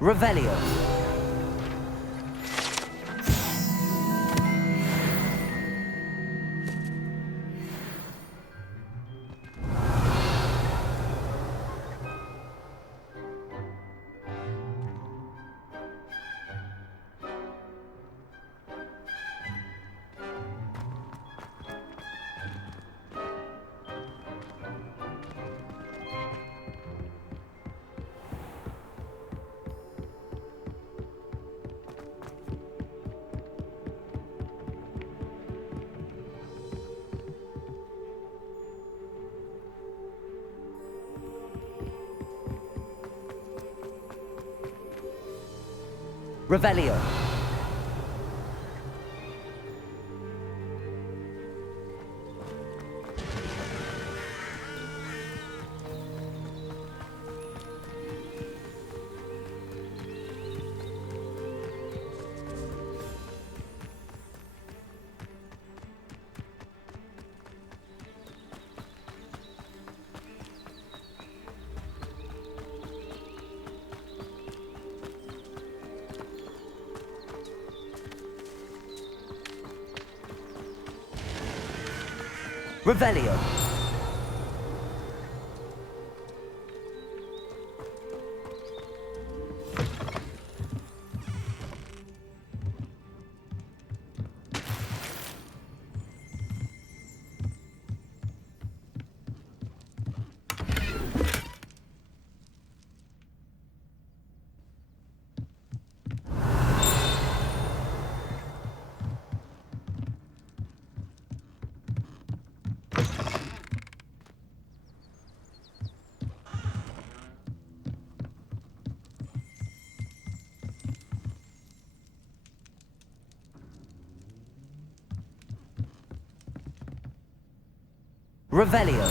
Revelio. Revelio. Revelio. Revelio.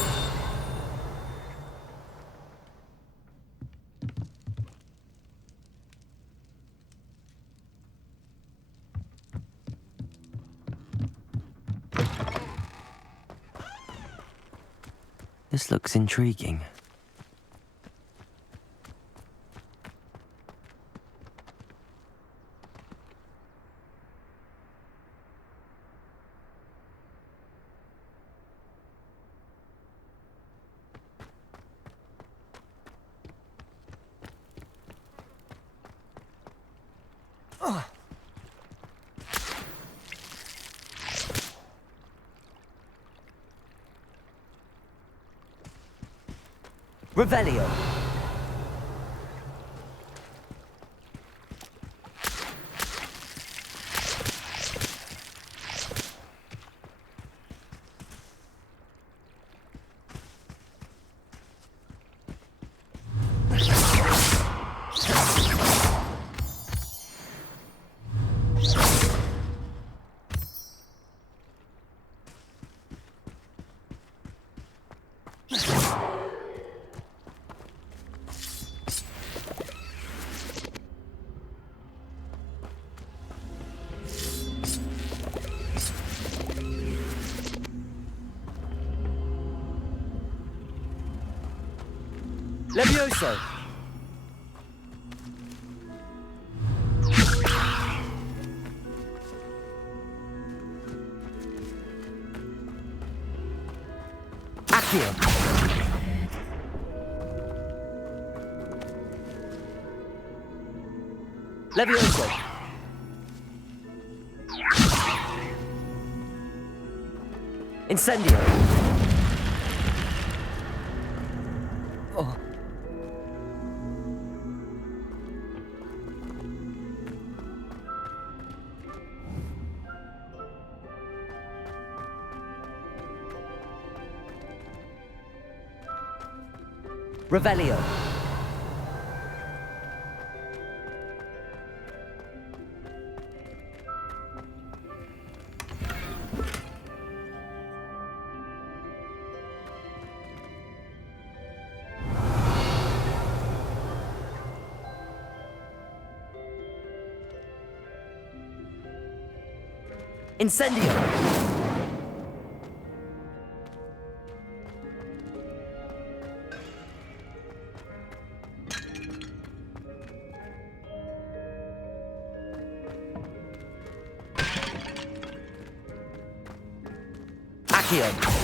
This looks intriguing. Revelio. Levioso. Accio. Levioso. Incendio. Oh. Revelio. Incendio. Accio.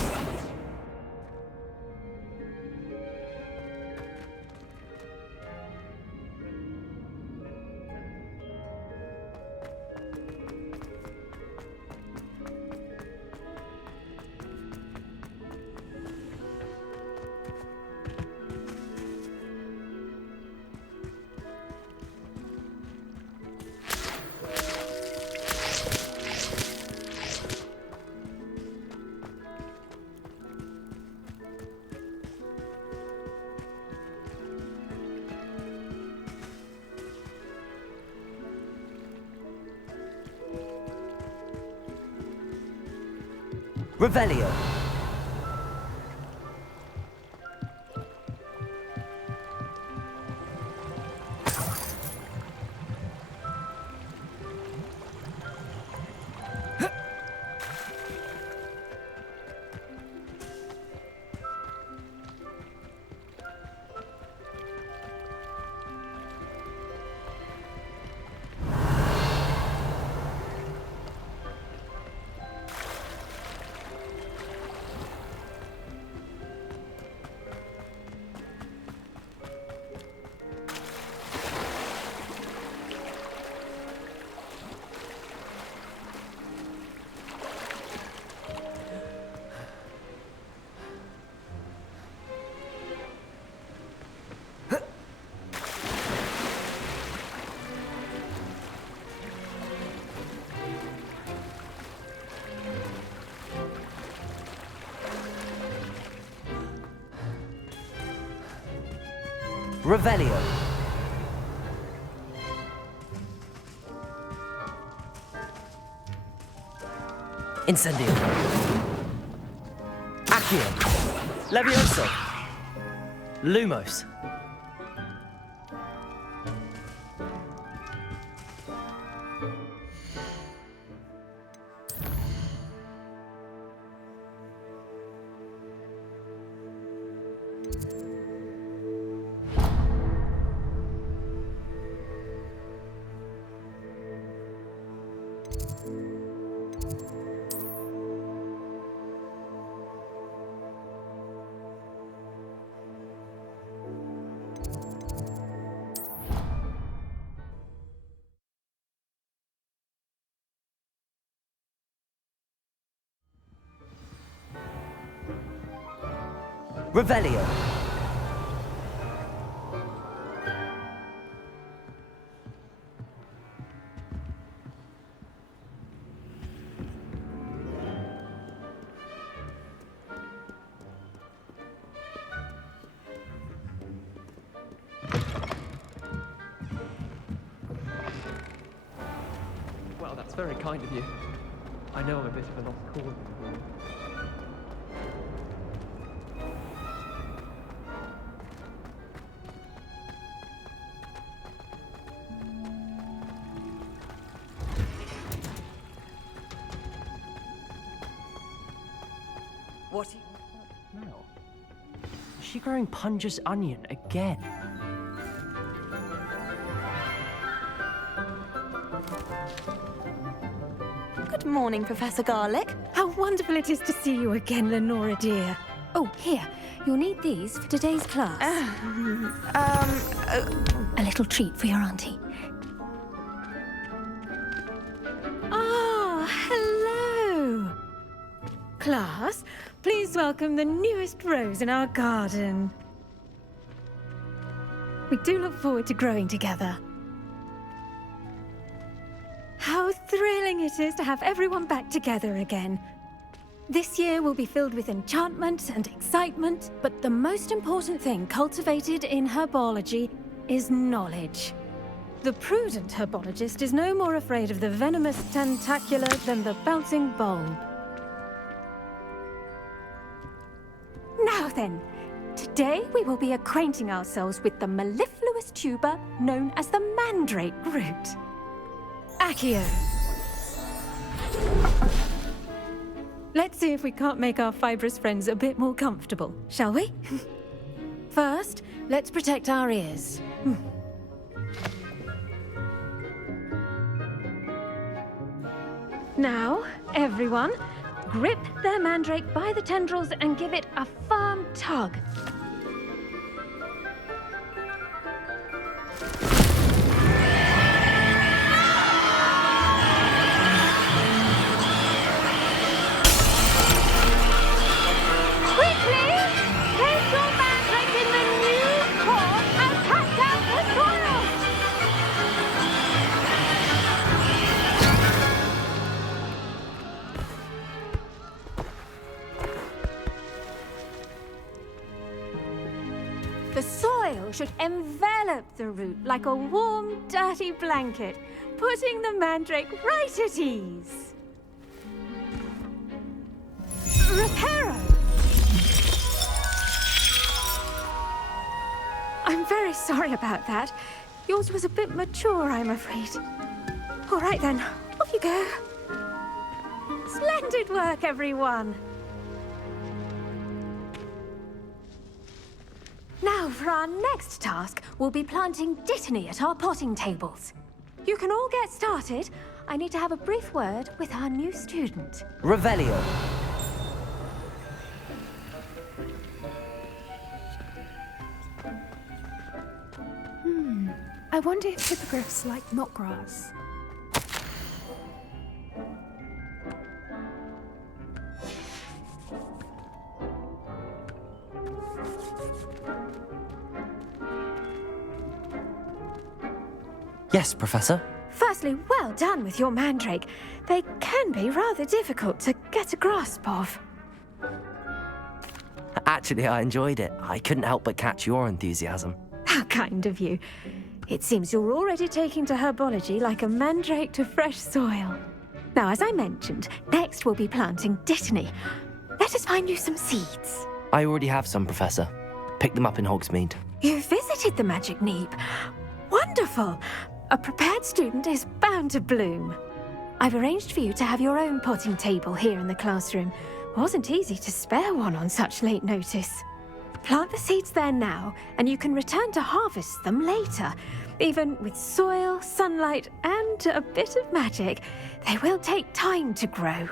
Revelio. Revelio. Incendio. Accio. Levioso. Lumos. Revelio. Well, that's very kind of you. I know I'm a bit of a lost cause for you. What? Now, is she growing Punja's onion again? Good morning, Professor Garlic. How wonderful it is to see you again, Lenora dear. Oh, here. You'll need these for today's class. A little treat for your auntie. Ah, hello. Class, please welcome the newest rose in our garden. We do look forward to growing together. How thrilling it is to have everyone back together again. This year will be filled with enchantment and excitement, but the most important thing cultivated in herbology is knowledge. The prudent herbologist is no more afraid of the venomous tentacula than the bouncing bulb. Now then, today we will be acquainting ourselves with the mellifluous tuber known as the mandrake root. Accio. Let's see if we can't make our fibrous friends a bit more comfortable, shall we? First, let's protect our ears. Now, everyone, Grip their mandrake by the tendrils and give it a firm tug. Quickly! Place your mandrake in the new core and cut down the soil! The soil should envelop the root like a warm, dirty blanket, putting the mandrake right at ease. Reparo! I'm very sorry about that. Yours was a bit mature, I'm afraid. All right then, off you go. Splendid work, everyone! Now, for our next task, we'll be planting dittany at our potting tables. You can all get started. I need to have a brief word with our new student. Revelio. I wonder if hippogriffs like knotgrass. Yes, Professor. Firstly, well done with your mandrake. They can be rather difficult to get a grasp of. Actually, I enjoyed it. I couldn't help but catch your enthusiasm. How kind of you. It seems you're already taking to herbology like a mandrake to fresh soil. Now, as I mentioned, next we'll be planting dittany. Let us find you some seeds. I already have some, Professor. Picked them up in Hogsmeade. You visited the Magic Neep. Wonderful. A prepared student is bound to bloom. I've arranged for you to have your own potting table here in the classroom. Wasn't easy to spare one on such late notice. Plant the seeds there now, and you can return to harvest them later. Even with soil, sunlight, and a bit of magic, they will take time to grow.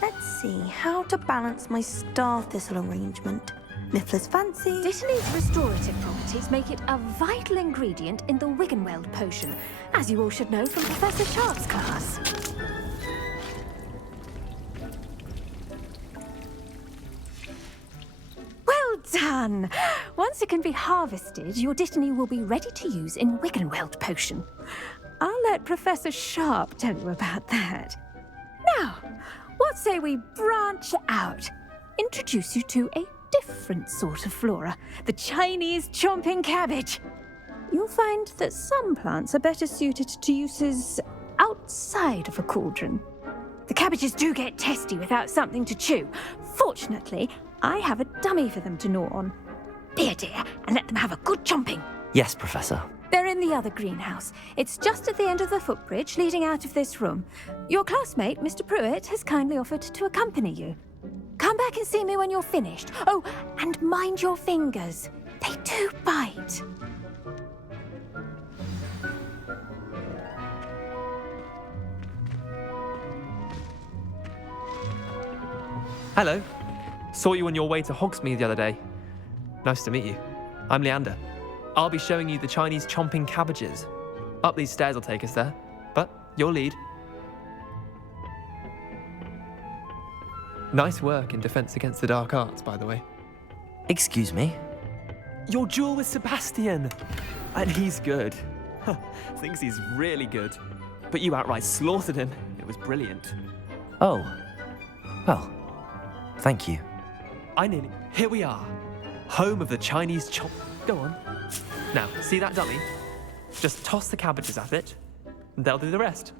Let's see how to balance my star thistle arrangement. Miffler's fancy. Dittany's restorative properties make it a vital ingredient in the Wiggenweld potion, as you all should know from Professor Sharp's class. Well done! Once it can be harvested, your dittany will be ready to use in Wiggenweld potion. I'll let Professor Sharp tell you about that. Now, what say we branch out? Introduce you to a different sort of flora, the Chinese chomping cabbage. You'll find that some plants are better suited to uses outside of a cauldron. The cabbages do get testy without something to chew. Fortunately, I have a dummy for them to gnaw on. Be a dear and let them have a good chomping. Yes, Professor. They're in the other greenhouse. It's just at the end of the footbridge leading out of this room. Your classmate, Mr. Pruitt, has kindly offered to accompany you. Come back and see me when you're finished. Oh, and mind your fingers. They do bite. Hello. Saw you on your way to Hogsmeade the other day. Nice to meet you. I'm Leander. I'll be showing you the Chinese chomping cabbages. Up these stairs will take us there, but you'll lead. Nice work in Defense Against the Dark Arts, by the way. Excuse me? Your duel with Sebastian! And he's good. Thinks he's really good. But you outright slaughtered him. It was brilliant. Oh. Well, thank you. Here we are. Home of the Chinese chomp... Go on. Now, see that dummy? Just toss the cabbages at it, and they'll do the rest.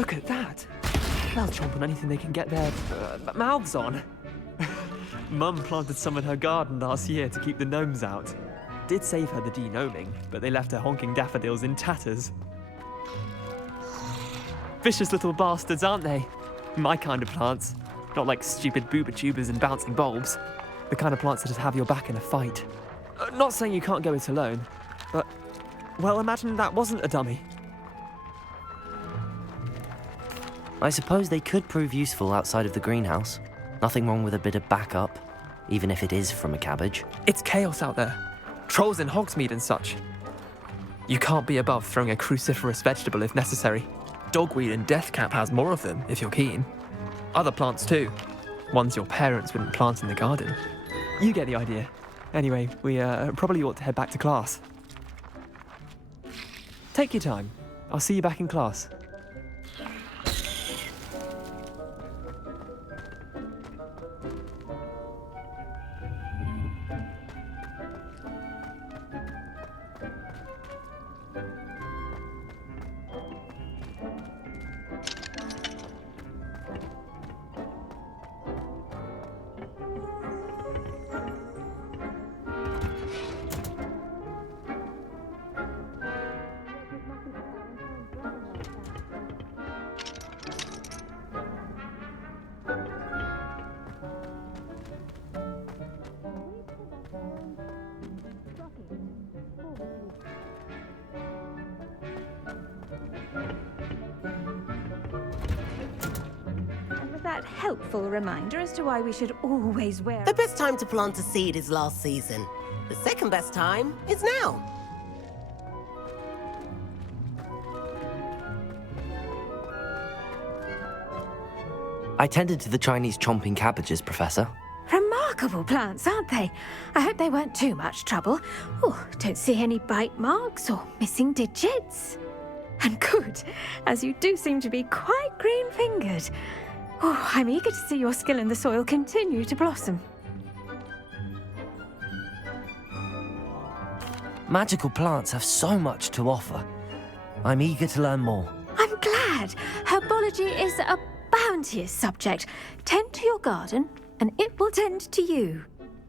Look at that. They'll chomp on anything they can get their mouths on. Mum planted some in her garden last year to keep the gnomes out. Did save her the de-gnoming, but they left her honking daffodils in tatters. Vicious little bastards, aren't they? My kind of plants. Not like stupid booba tubers and bouncing bulbs. The kind of plants that just have your back in a fight. Not saying you can't go it alone, but, well, imagine that wasn't a dummy. I suppose they could prove useful outside of the greenhouse. Nothing wrong with a bit of backup, even if it is from a cabbage. It's chaos out there. Trolls in Hogsmeade and such. You can't be above throwing a cruciferous vegetable if necessary. Dogweed and deathcap has more of them, if you're keen. Other plants too. Ones your parents wouldn't plant in the garden. You get the idea. Anyway, we probably ought to head back to class. Take your time. I'll see you back in class. Helpful reminder as to why we should always wear... The best time to plant a seed is last season. The second best time is now. I tended to the Chinese chomping cabbages, Professor. Remarkable plants, aren't they? I hope they weren't too much trouble. Oh, don't see any bite marks or missing digits. And good, as you do seem to be quite green-fingered. Oh, I'm eager to see your skill in the soil continue to blossom. Magical plants have so much to offer. I'm eager to learn more. I'm glad. Herbology is a bounteous subject. Tend to your garden, and it will tend to you.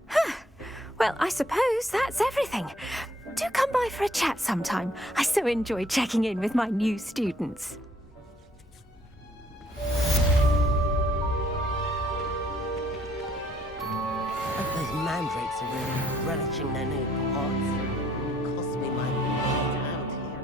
Huh. Well, I suppose that's everything. Do come by for a chat sometime. I so enjoy checking in with my new students. Those mandrakes are really relishing their new pods. Cost me my head out here.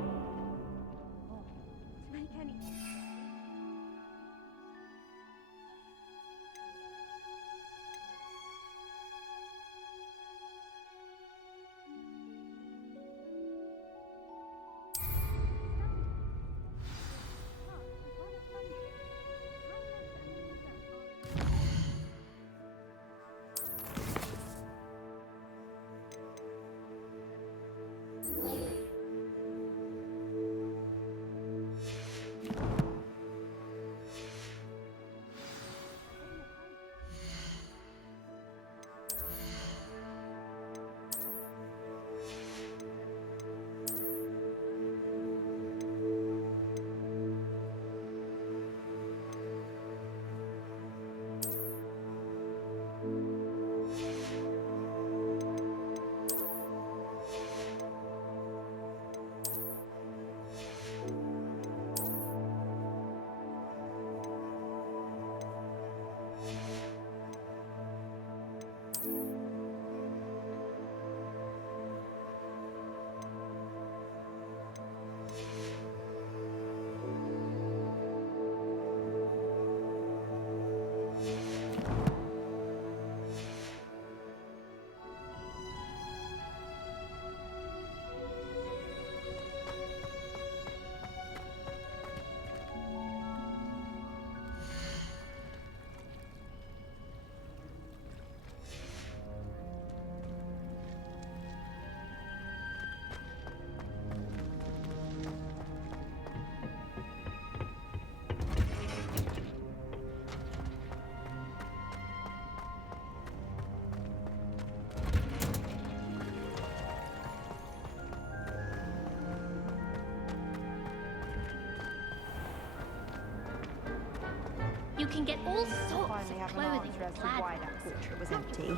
can get all sorts of clothing and why clad. that portrait was empty.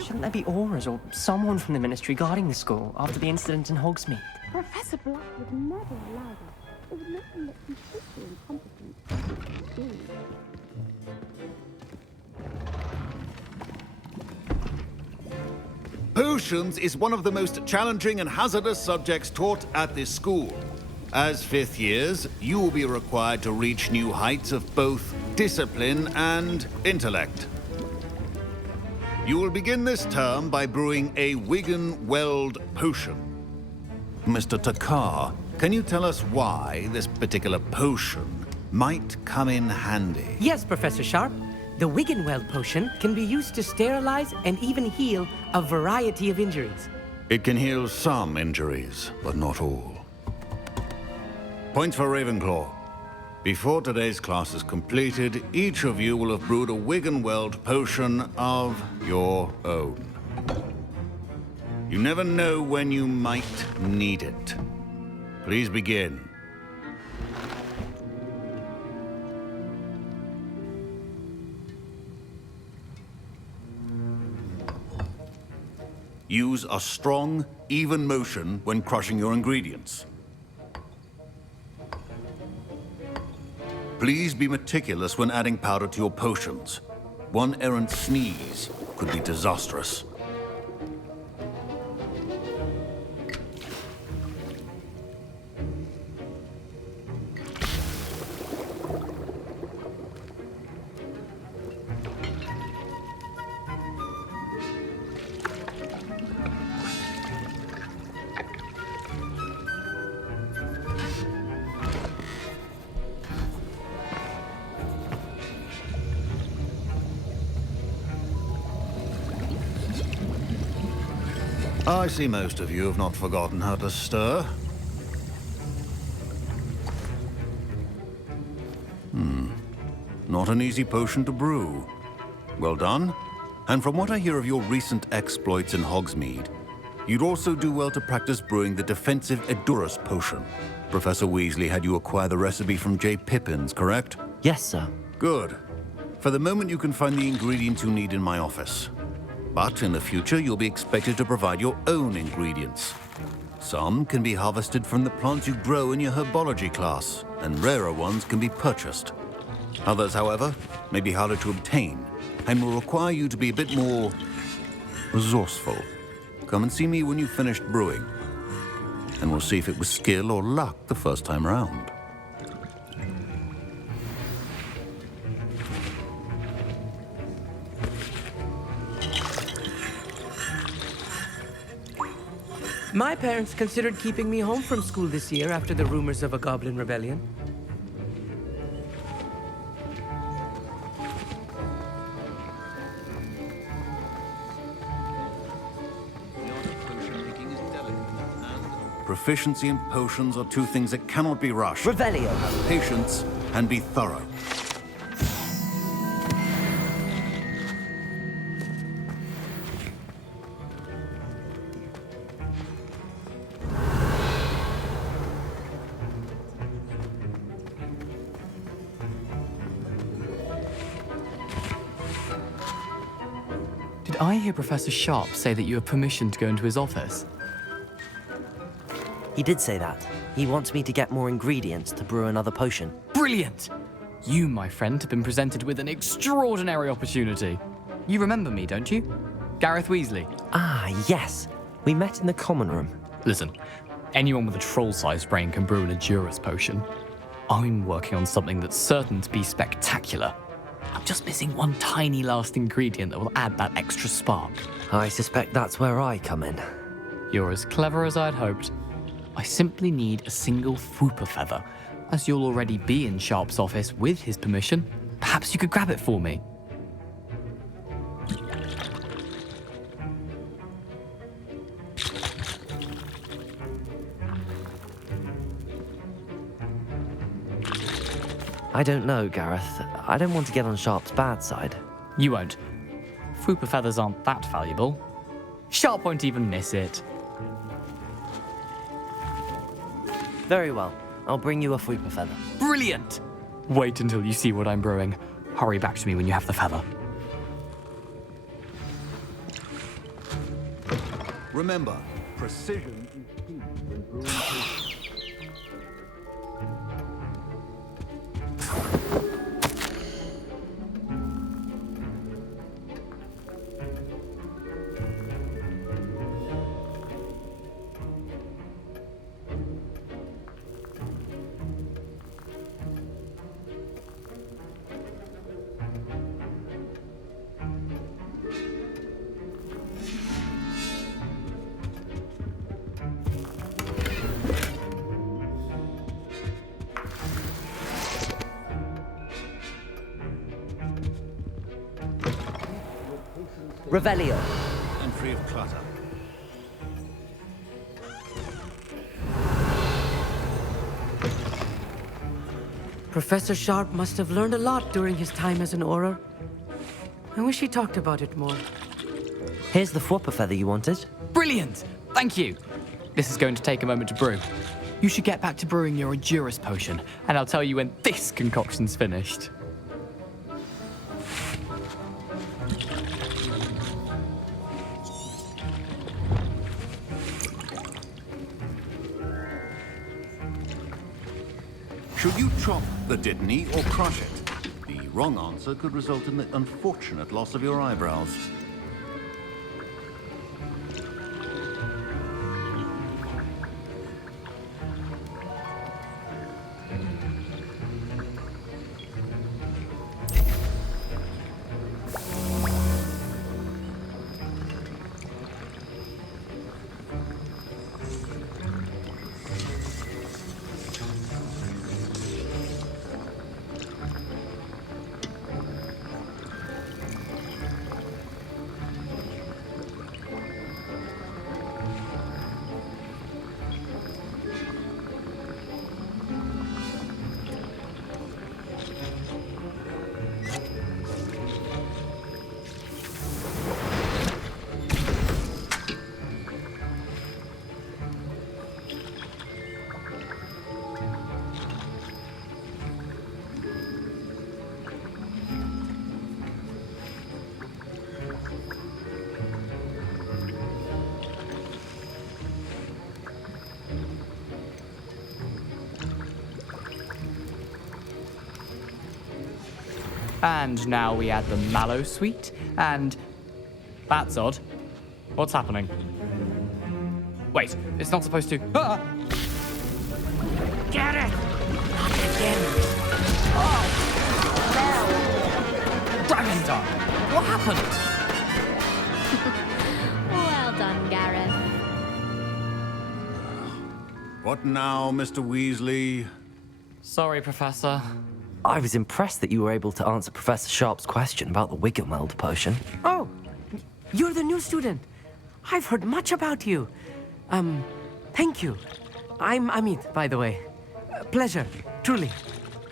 Shouldn't there be AORUS or someone from the ministry guarding the school after the incident in Hogsmeade? Professor Black would never allow that. It would make him look completely incompetent. Potions is one of the most challenging and hazardous subjects taught at this school. As fifth years, you will be required to reach new heights of both discipline and intellect. You will begin this term by brewing a Wigan Weld potion. Mr. Takar, can you tell us why this particular potion might come in handy? Yes, Professor Sharp. The Wiggenweld potion can be used to sterilize and even heal a variety of injuries. It can heal some injuries, but not all. Points for Ravenclaw. Before today's class is completed, each of you will have brewed a Wiggenweld potion of your own. You never know when you might need it. Please begin. Use a strong, even motion when crushing your ingredients. Please be meticulous when adding powder to your potions. One errant sneeze could be disastrous. I see most of you have not forgotten how to stir. Not an easy potion to brew. Well done. And from what I hear of your recent exploits in Hogsmeade, you'd also do well to practice brewing the defensive AORUS potion. Professor Weasley had you acquire the recipe from J. Pippins, correct? Yes, sir. Good. For the moment, you can find the ingredients you need in my office. But in the future, you'll be expected to provide your own ingredients. Some can be harvested from the plants you grow in your herbology class, and rarer ones can be purchased. Others, however, may be harder to obtain, and will require you to be a bit more resourceful. Come and see me when you've finished brewing, and we'll see if it was skill or luck the first time around. My parents considered keeping me home from school this year after the rumors of a goblin rebellion. Proficiency in potions are two things that cannot be rushed. Revelio. Have patience and be thorough. Did I hear Professor Sharp say that you have permission to go into his office? He did say that. He wants me to get more ingredients to brew another potion. Brilliant! You, my friend, have been presented with an extraordinary opportunity. You remember me, don't you? Gareth Weasley. Ah, yes. We met in the common room. Listen, anyone with a troll-sized brain can brew an AORUS potion. I'm working on something that's certain to be spectacular. I'm just missing one tiny last ingredient that will add that extra spark. I suspect that's where I come in. You're as clever as I'd hoped. I simply need a single Fwooper feather. As you'll already be in Sharp's office with his permission, perhaps you could grab it for me. I don't know, Gareth. I don't want to get on Sharp's bad side. You won't. Fwooper feathers aren't that valuable. Sharp won't even miss it. Very well. I'll bring you a Fupa feather. Brilliant! Wait until you see what I'm brewing. Hurry back to me when you have the feather. Remember, precision is key when brewing potions. Revelio. And free of clutter. Professor Sharp must have learned a lot during his time as an Auror. I wish he talked about it more. Here's the Fupa feather you wanted. Brilliant! Thank you. This is going to take a moment to brew. You should get back to brewing your AORUS potion, and I'll tell you when this concoction's finished. Should you chop the Dittany or crush it? The wrong answer could result in the unfortunate loss of your eyebrows. And now we add the mallow sweet, and... That's odd. What's happening? Wait, it's not supposed to... Ah! Get it! Not again! Dragon Dog! What happened? Well done, Gareth. What now, Mr. Weasley? Sorry, Professor. I was impressed that you were able to answer Professor Sharp's question about the Wiggenweld potion. Oh, you're the new student. I've heard much about you. Thank you. I'm Amit, by the way. Pleasure, truly.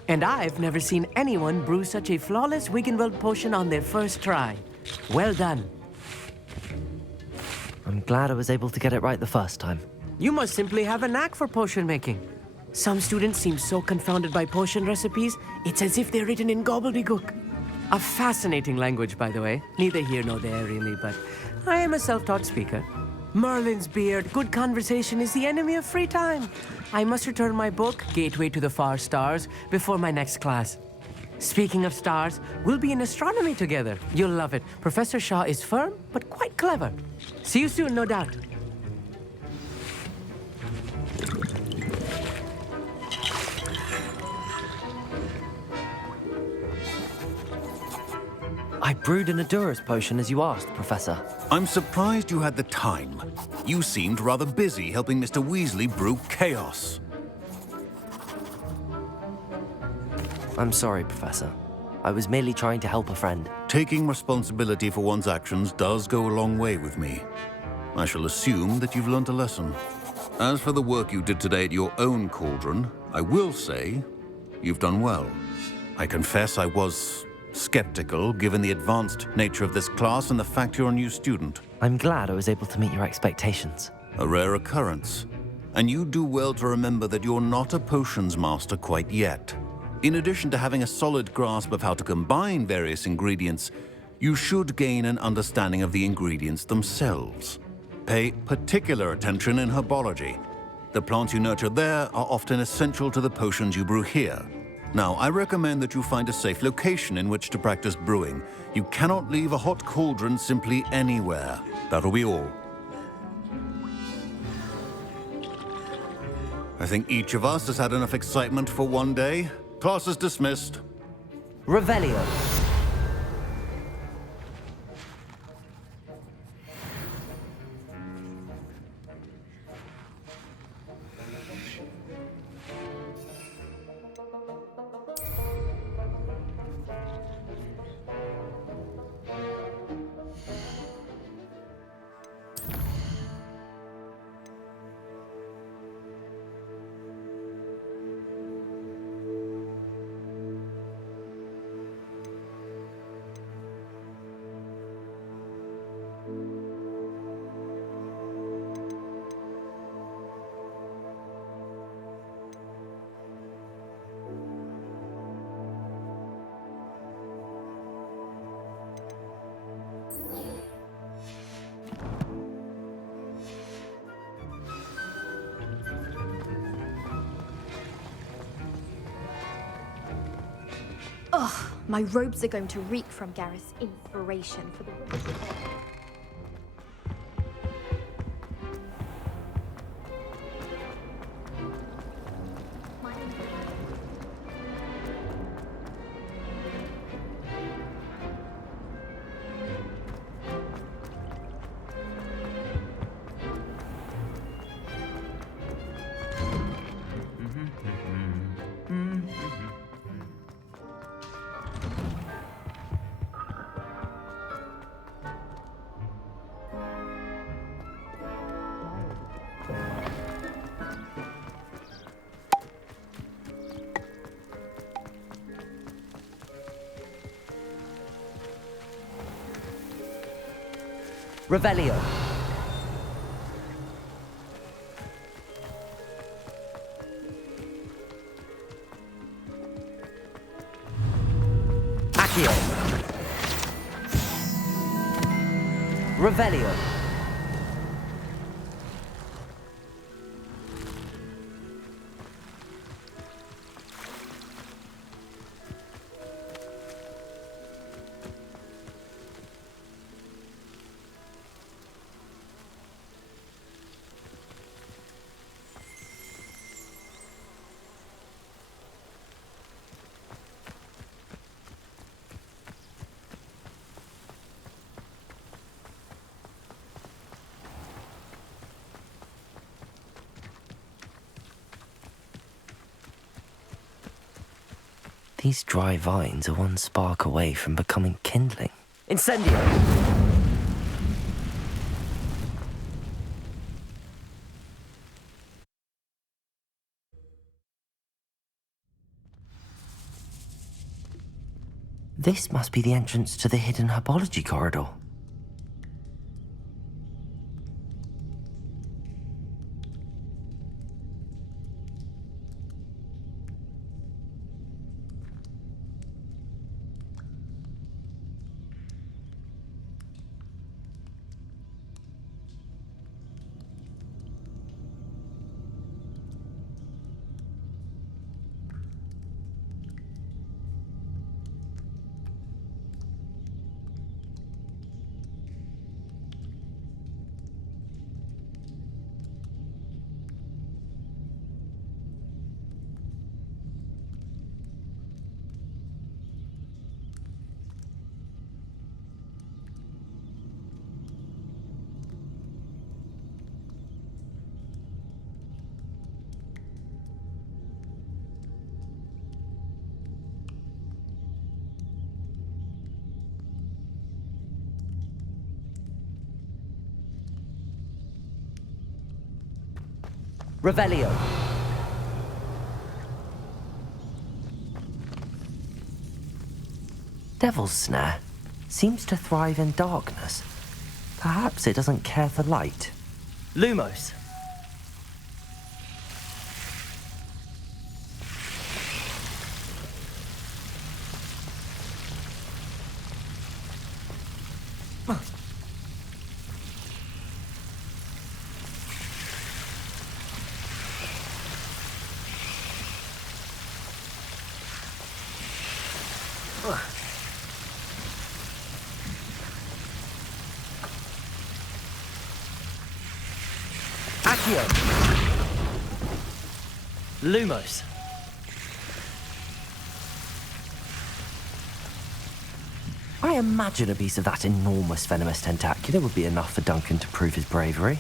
And I've never seen anyone brew such a flawless Wiggenweld potion on their first try. Well done. I'm glad I was able to get it right the first time. You must simply have a knack for potion making. Some students seem so confounded by potion recipes, it's as if they're written in gobbledygook. A fascinating language, by the way. Neither here nor there, really, but I am a self-taught speaker. Merlin's beard, good conversation is the enemy of free time. I must return my book, Gateway to the Far Stars, before my next class. Speaking of stars, we'll be in astronomy together. You'll love it. Professor Shaw is firm, but quite clever. See you soon, no doubt. I brewed an AORUS potion as you asked, Professor. I'm surprised you had the time. You seemed rather busy helping Mr. Weasley brew chaos. I'm sorry, Professor. I was merely trying to help a friend. Taking responsibility for one's actions does go a long way with me. I shall assume that you've learnt a lesson. As for the work you did today at your own cauldron, I will say you've done well. I confess I was skeptical given the advanced nature of this class and the fact you're a new student. I'm glad I was able to meet your expectations. A rare occurrence. And you do well to remember that you're not a potions master quite yet. In addition to having a solid grasp of how to combine various ingredients, you should gain an understanding of the ingredients themselves. Pay particular attention in herbology. The plants you nurture there are often essential to the potions you brew here. Now, I recommend that you find a safe location in which to practice brewing. You cannot leave a hot cauldron simply anywhere. That'll be all. I think each of us has had enough excitement for one day. Class is dismissed. Revelio. Ugh, my robes are going to reek from Gareth's inspiration for the winter. Revelio. Accio. Revelio. These dry vines are one spark away from becoming kindling. Incendio! This must be the entrance to the hidden herbology corridor. Revelio. devil's snare seems to thrive in darkness. Perhaps it doesn't care for light. Lumos. Lumos. I imagine a piece of that enormous venomous tentacular would be enough for Duncan to prove his bravery.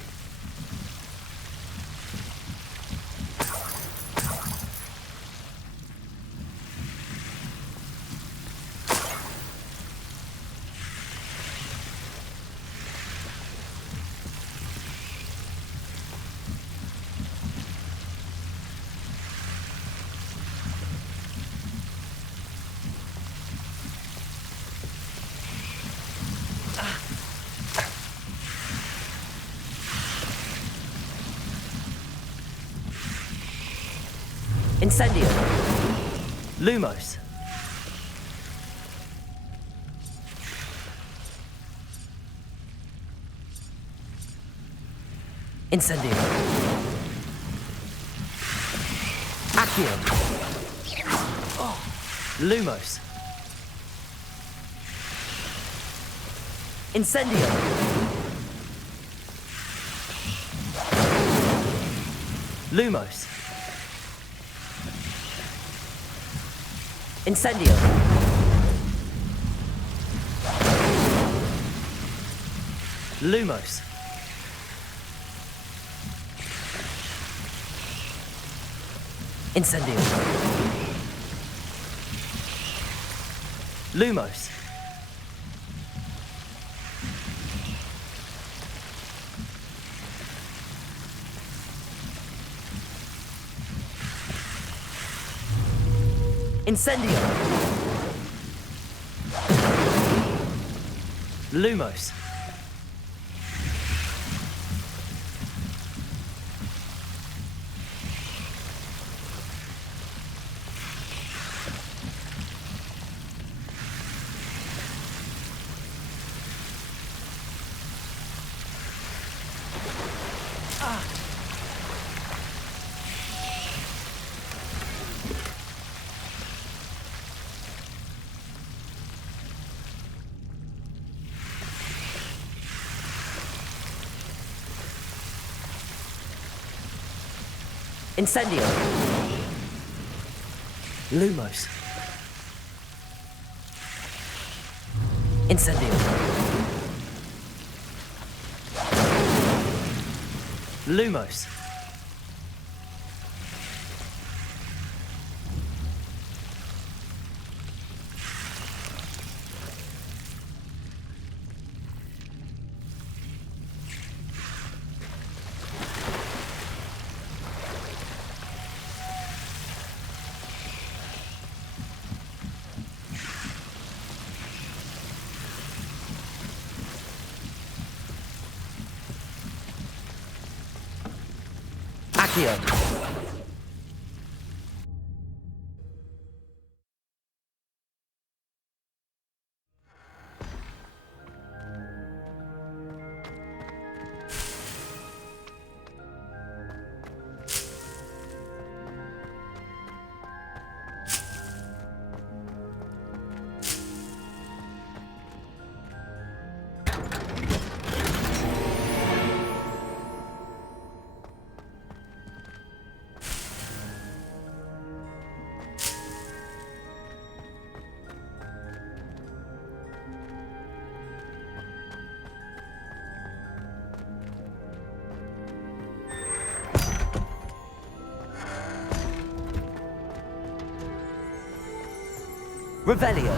Incendio. Lumos. Incendio. Accio. Lumos. Incendio. Lumos. Incendio. Lumos. Incendio. Lumos. Incendio. Lumos. Incendio. Lumos. Incendio. Lumos. Accio. Revelio.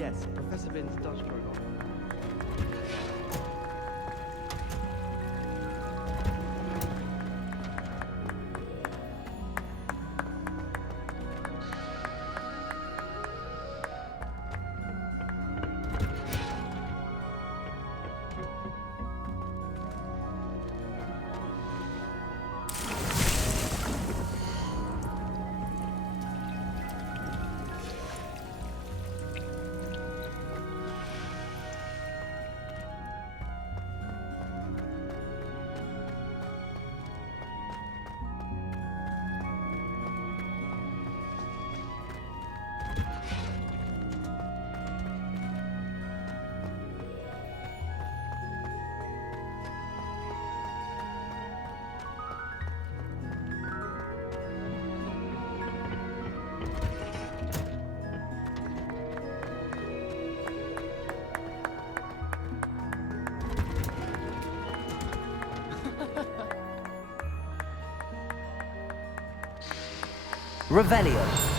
Yes, Professor Binns does struggle. Revelio.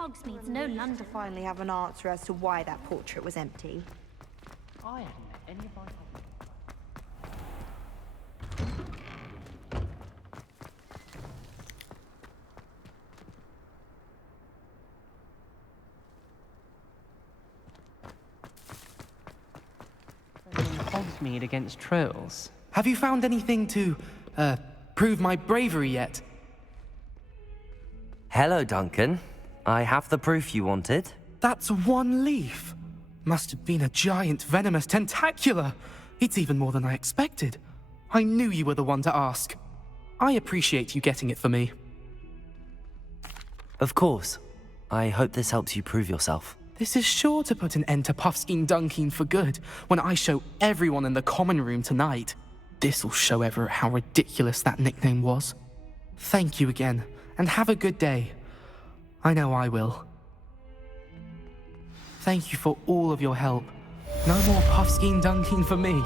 Hogsmeade's no London. To finally have an answer as to why that portrait was empty. I haven't met any of my Hogsmeade against trolls. Have you found anything to, prove my bravery yet? Hello, Duncan. I have the proof you wanted. That's one leaf. Must have been a giant venomous tentacula. It's even more than I expected. I knew you were the one to ask. I appreciate you getting it for me. Of course. I hope this helps you prove yourself. This is sure to put an end to Puffskein Dunkin for good when I show everyone in the common room tonight. This'll show Everett how ridiculous that nickname was. Thank you again, and have a good day. I know I will. Thank you for all of your help. No more Puffskein Dunkin for me.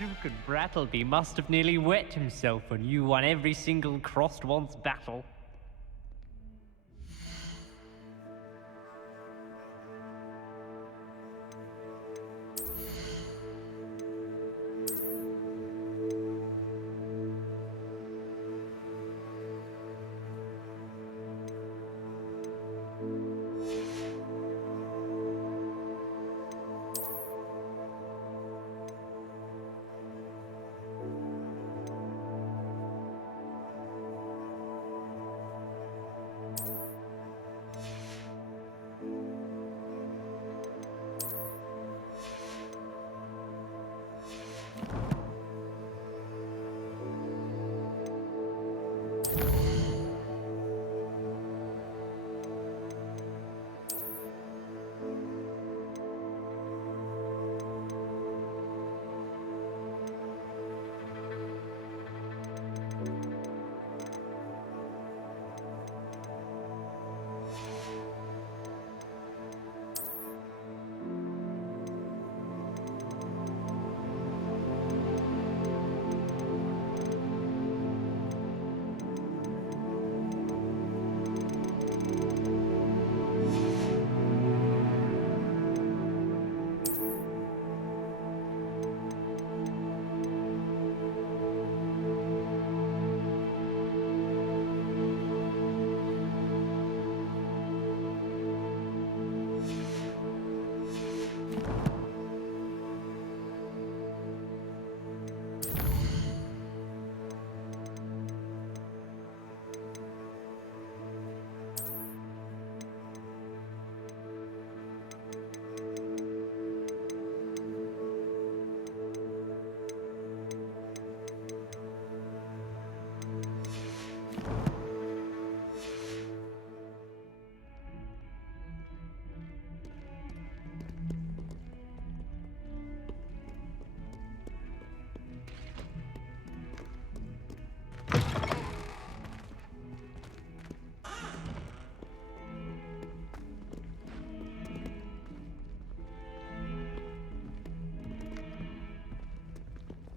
Luke and Brattleby must have nearly wet himself when you won every single crossed once battle.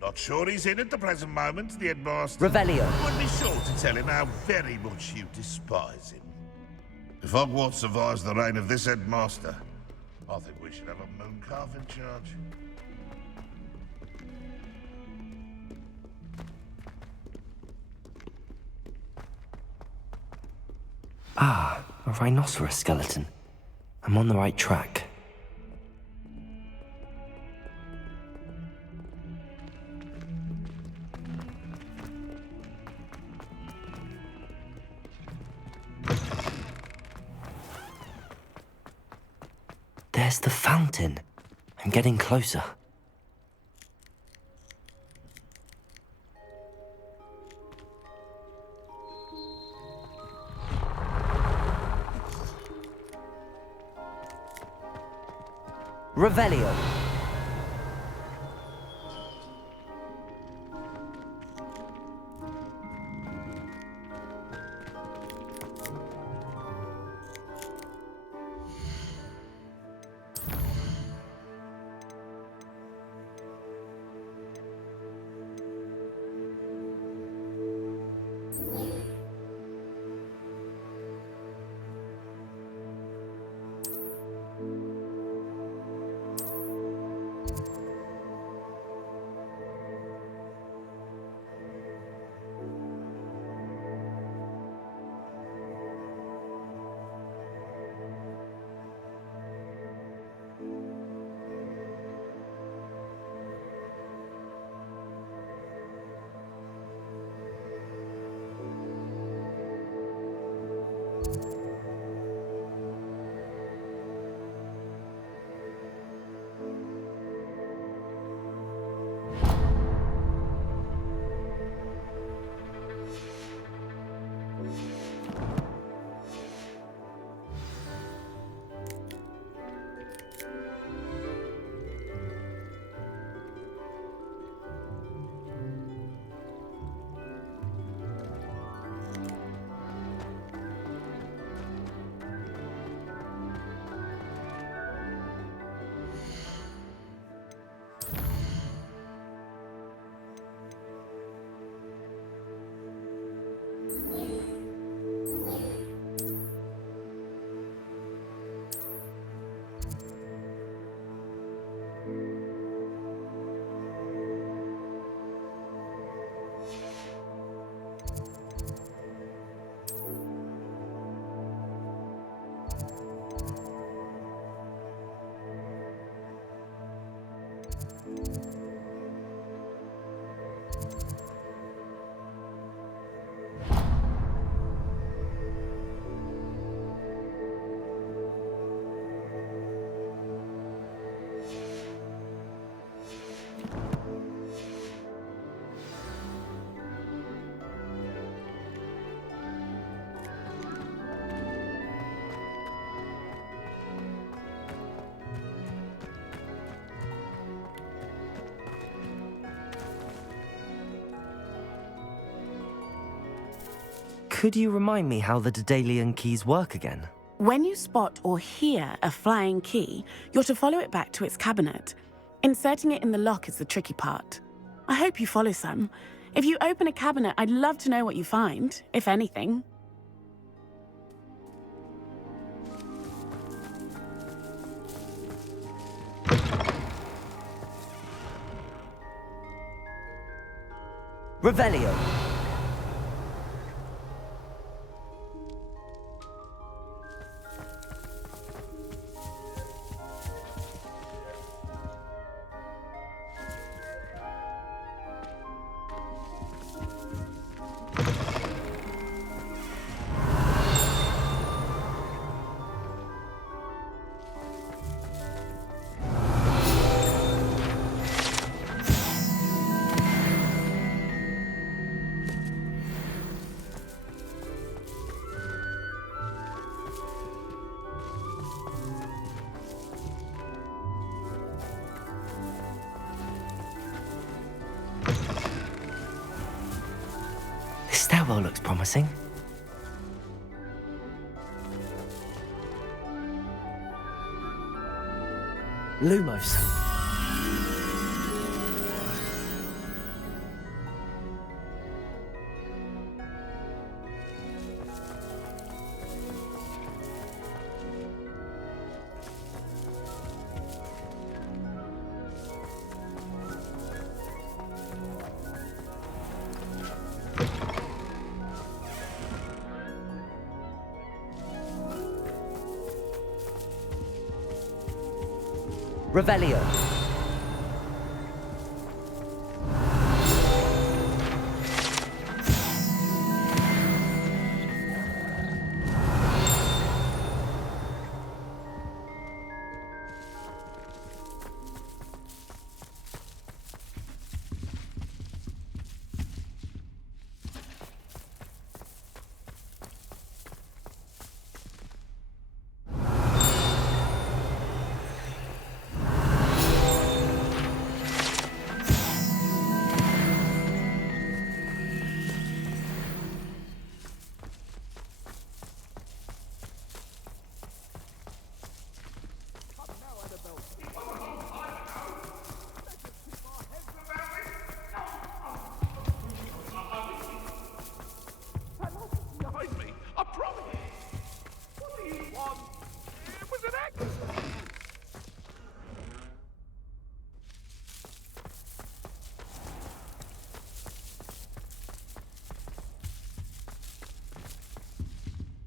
Not sure he's in at the present moment, the headmaster. Revelio. Would be sure to tell him how very much you despise him. If Hogwarts survives the reign of this headmaster, I think we should have a moon calf in charge. Ah, a rhinoceros skeleton. I'm on the right track. There's the fountain. I'm getting closer. Revelio. Could you remind me how the Daedalian keys work again? When you spot or hear a flying key, you're to follow it back to its cabinet. Inserting it in the lock is the tricky part. I hope you follow some. If you open a cabinet, I'd love to know what you find, if anything. Revelio. This stairwell looks promising. Lumos. Revelio.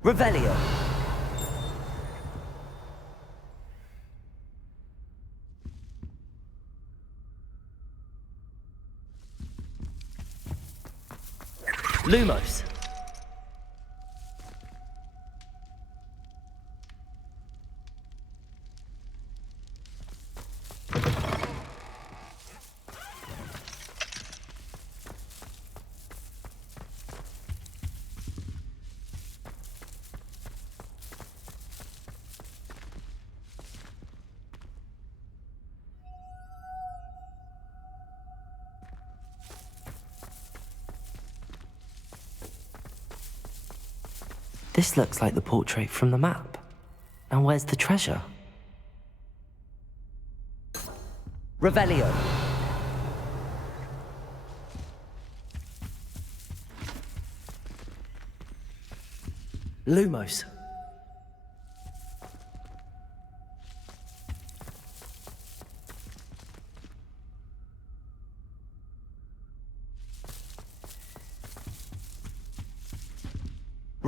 Revelio. Lumos. This looks like the portrait from the map. Now where's the treasure? Revelio. Lumos.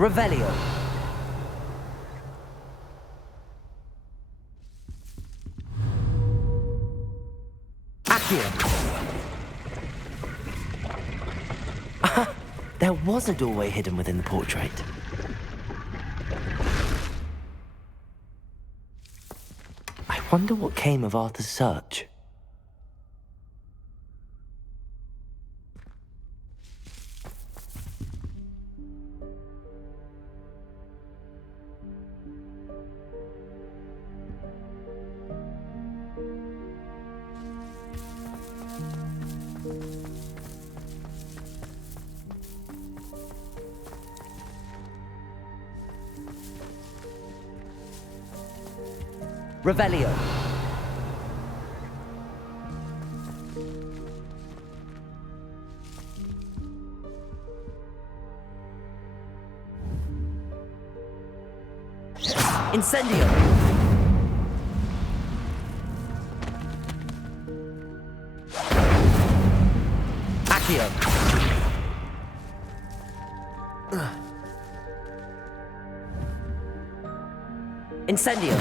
Revelio. Accio. There was a doorway hidden within the portrait. I wonder what came of Arthur's search. Revelio. Incendio. Accio. Incendio.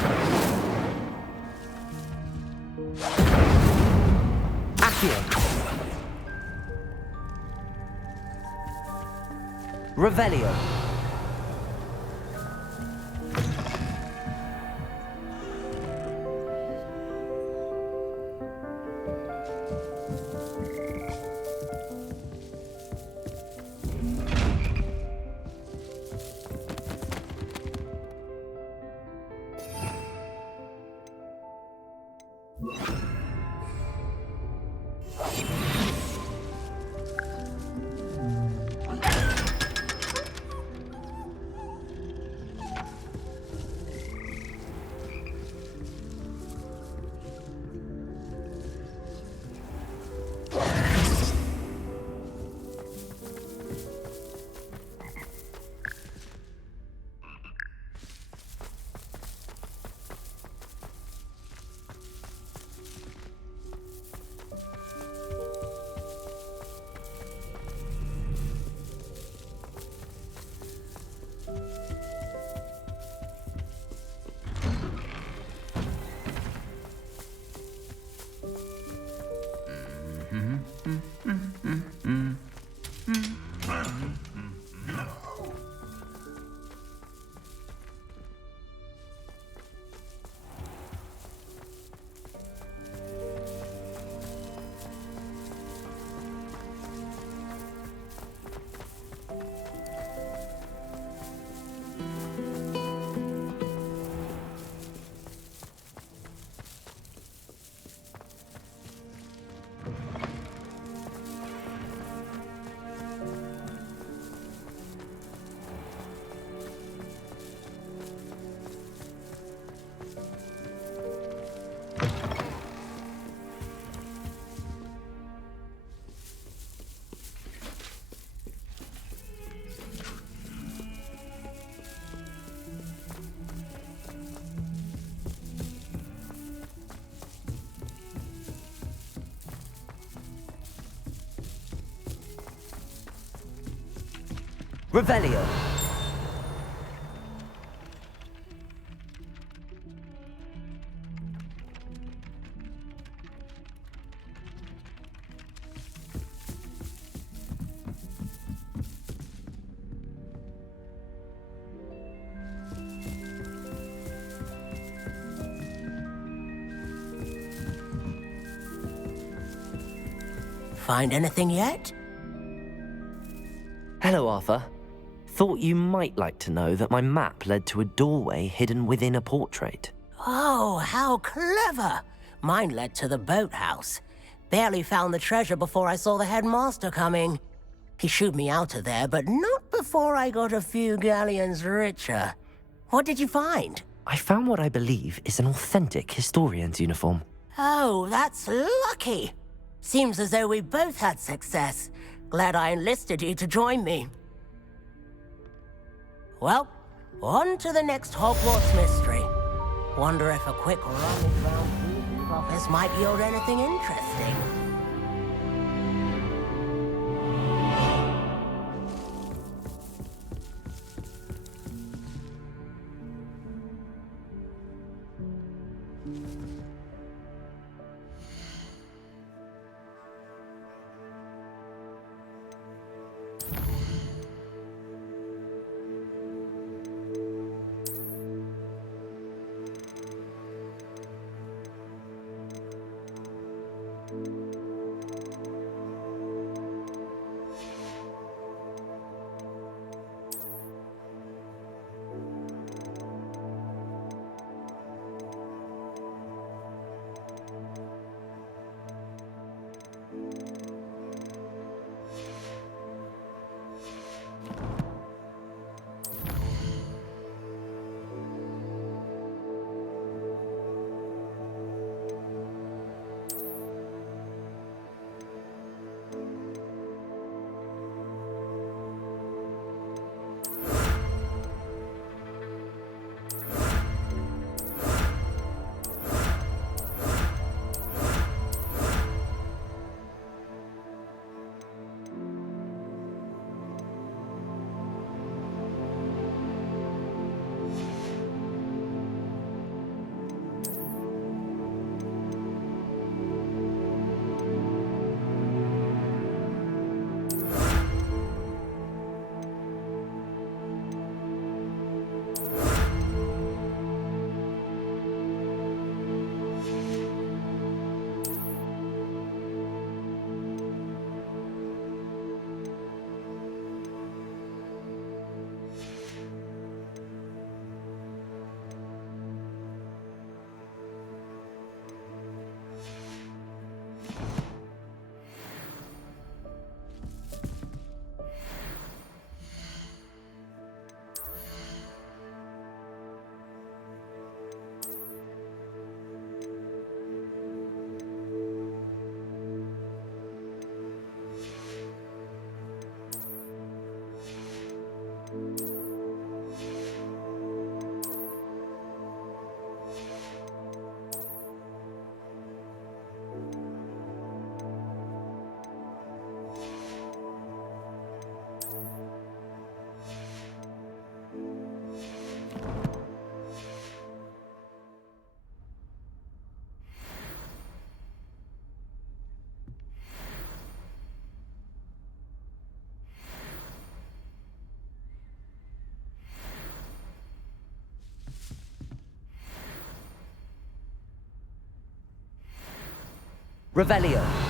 Accio. Revelio. Revelio. Find anything yet? Hello, Arthur. Thought you might like to know that my map led to a doorway hidden within a portrait. Oh, how clever! Mine led to the boathouse. Barely found the treasure before I saw the headmaster coming. He shooed me out of there, but not before I got a few galleons richer. What did you find? I found what I believe is an authentic historian's uniform. Oh, that's lucky. Seems as though we both had success. Glad I enlisted you to join me. Well, on to the next Hogwarts mystery. Wonder if a quick rummage round the office might yield anything interesting. Revelio.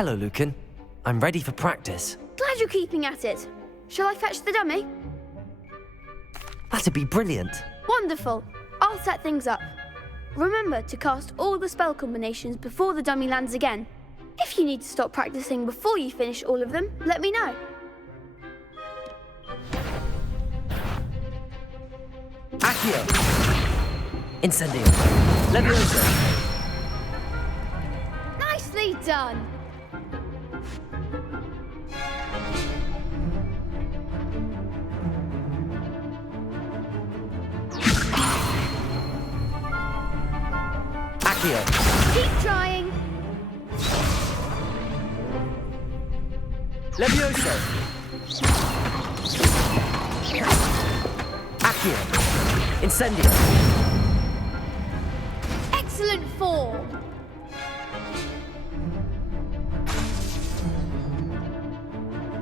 Hello, Lucan. I'm ready for practice. Glad you're keeping at it. Shall I fetch the dummy? That'd be brilliant. Wonderful. I'll set things up. Remember to cast all the spell combinations before the dummy lands again. If you need to stop practicing before you finish all of them, let me know. Accio! Incendio! Levioso! Nicely done! Accio! Keep trying! Levioso! Accio! Incendio! Excellent form!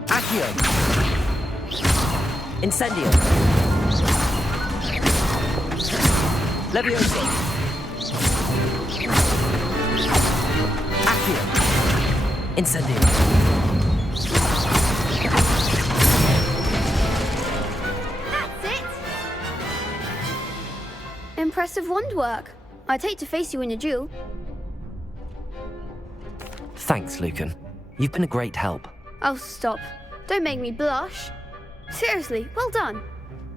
Accio! Incendio! Levioso! Accio! Incendio! That's it! Impressive wand work. I'd hate to face you in a duel. Thanks, Lucan. You've been a great help. Oh, stop. Don't make me blush. Seriously, well done.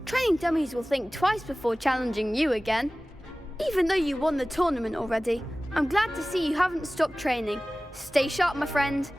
Training dummies will think twice before challenging you again. Even though you won the tournament already, I'm glad to see you haven't stopped training. Stay sharp, my friend.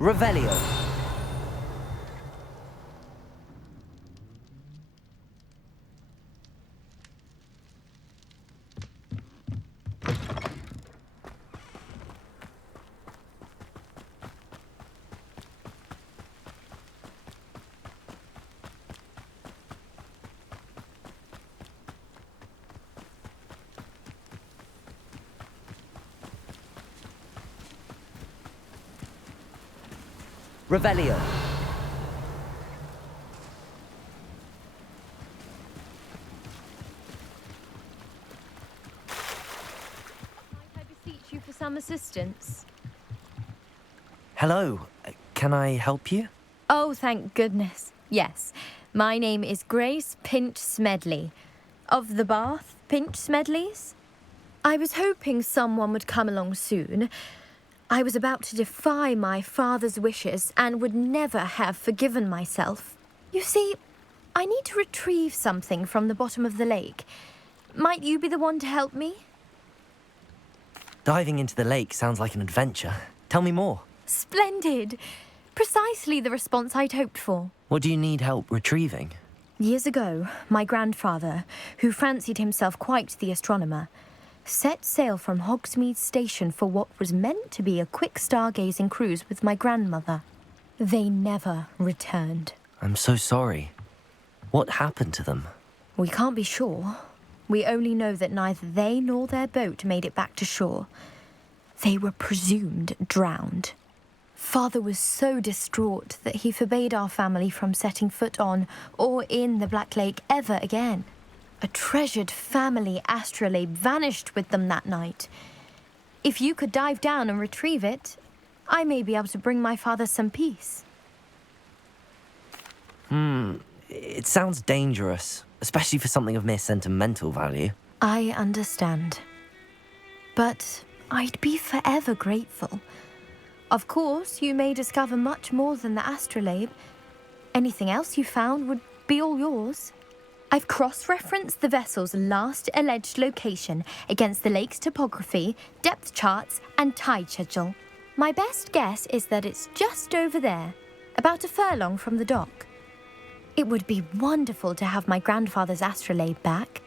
Revelio. Revelio. I beseech you for some assistance. Hello. Can I help you? Oh, thank goodness. Yes. My name is Grace Pinch Smedley. Of the Bath Pinch Smedleys. I was hoping someone would come along soon. I was about to defy my father's wishes and would never have forgiven myself. You see, I need to retrieve something from the bottom of the lake. Might you be the one to help me? Diving into the lake sounds like an adventure. Tell me more. Splendid! Precisely the response I'd hoped for. What do you need help retrieving? Years ago, my grandfather, who fancied himself quite the astronomer, set sail from Hogsmeade Station for what was meant to be a quick stargazing cruise with my grandmother. They never returned. I'm so sorry. What happened to them? We can't be sure. We only know that neither they nor their boat made it back to shore. They were presumed drowned. Father was so distraught that he forbade our family from setting foot on or in the Black Lake ever again. A treasured family astrolabe vanished with them that night. If you could dive down and retrieve it, I may be able to bring my father some peace. It sounds dangerous, especially for something of mere sentimental value. I understand. But I'd be forever grateful. Of course, you may discover much more than the astrolabe. Anything else you found would be all yours. I've cross-referenced the vessel's last alleged location against the lake's topography, depth charts, and tide schedule. My best guess is that it's just over there, about a furlong from the dock. It would be wonderful to have my grandfather's astrolabe back.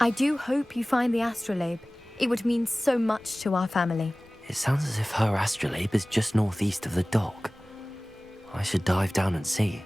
I do hope you find the astrolabe. It would mean so much to our family. It sounds as if her astrolabe is just northeast of the dock. I should dive down and see.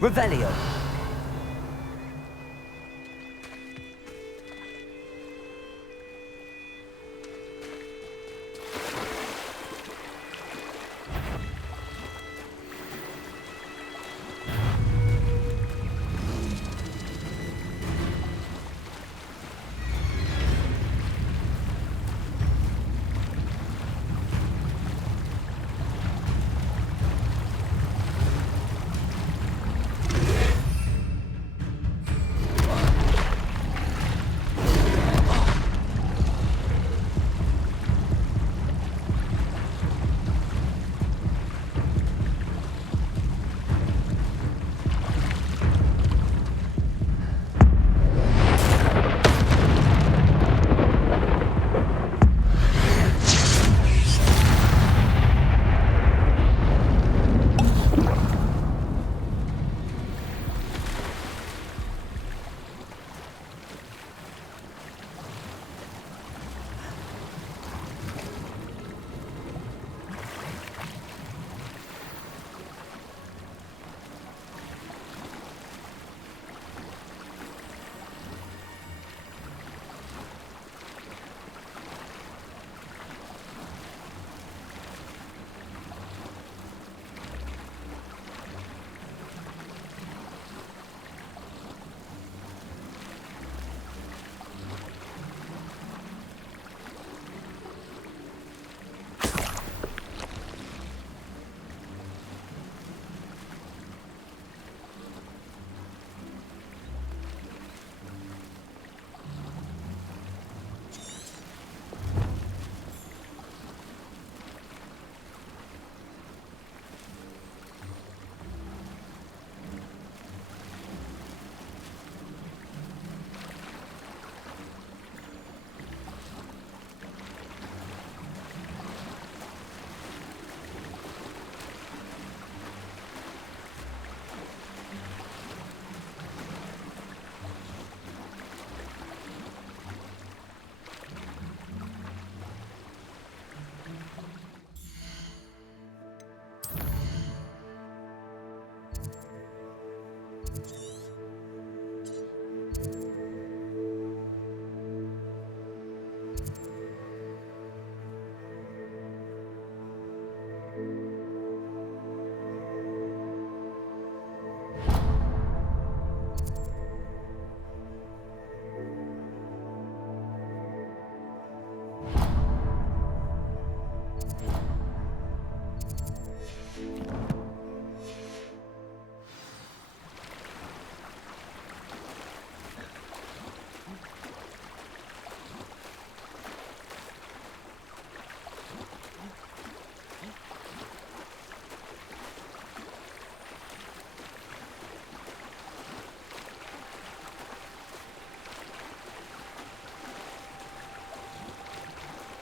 Revelio.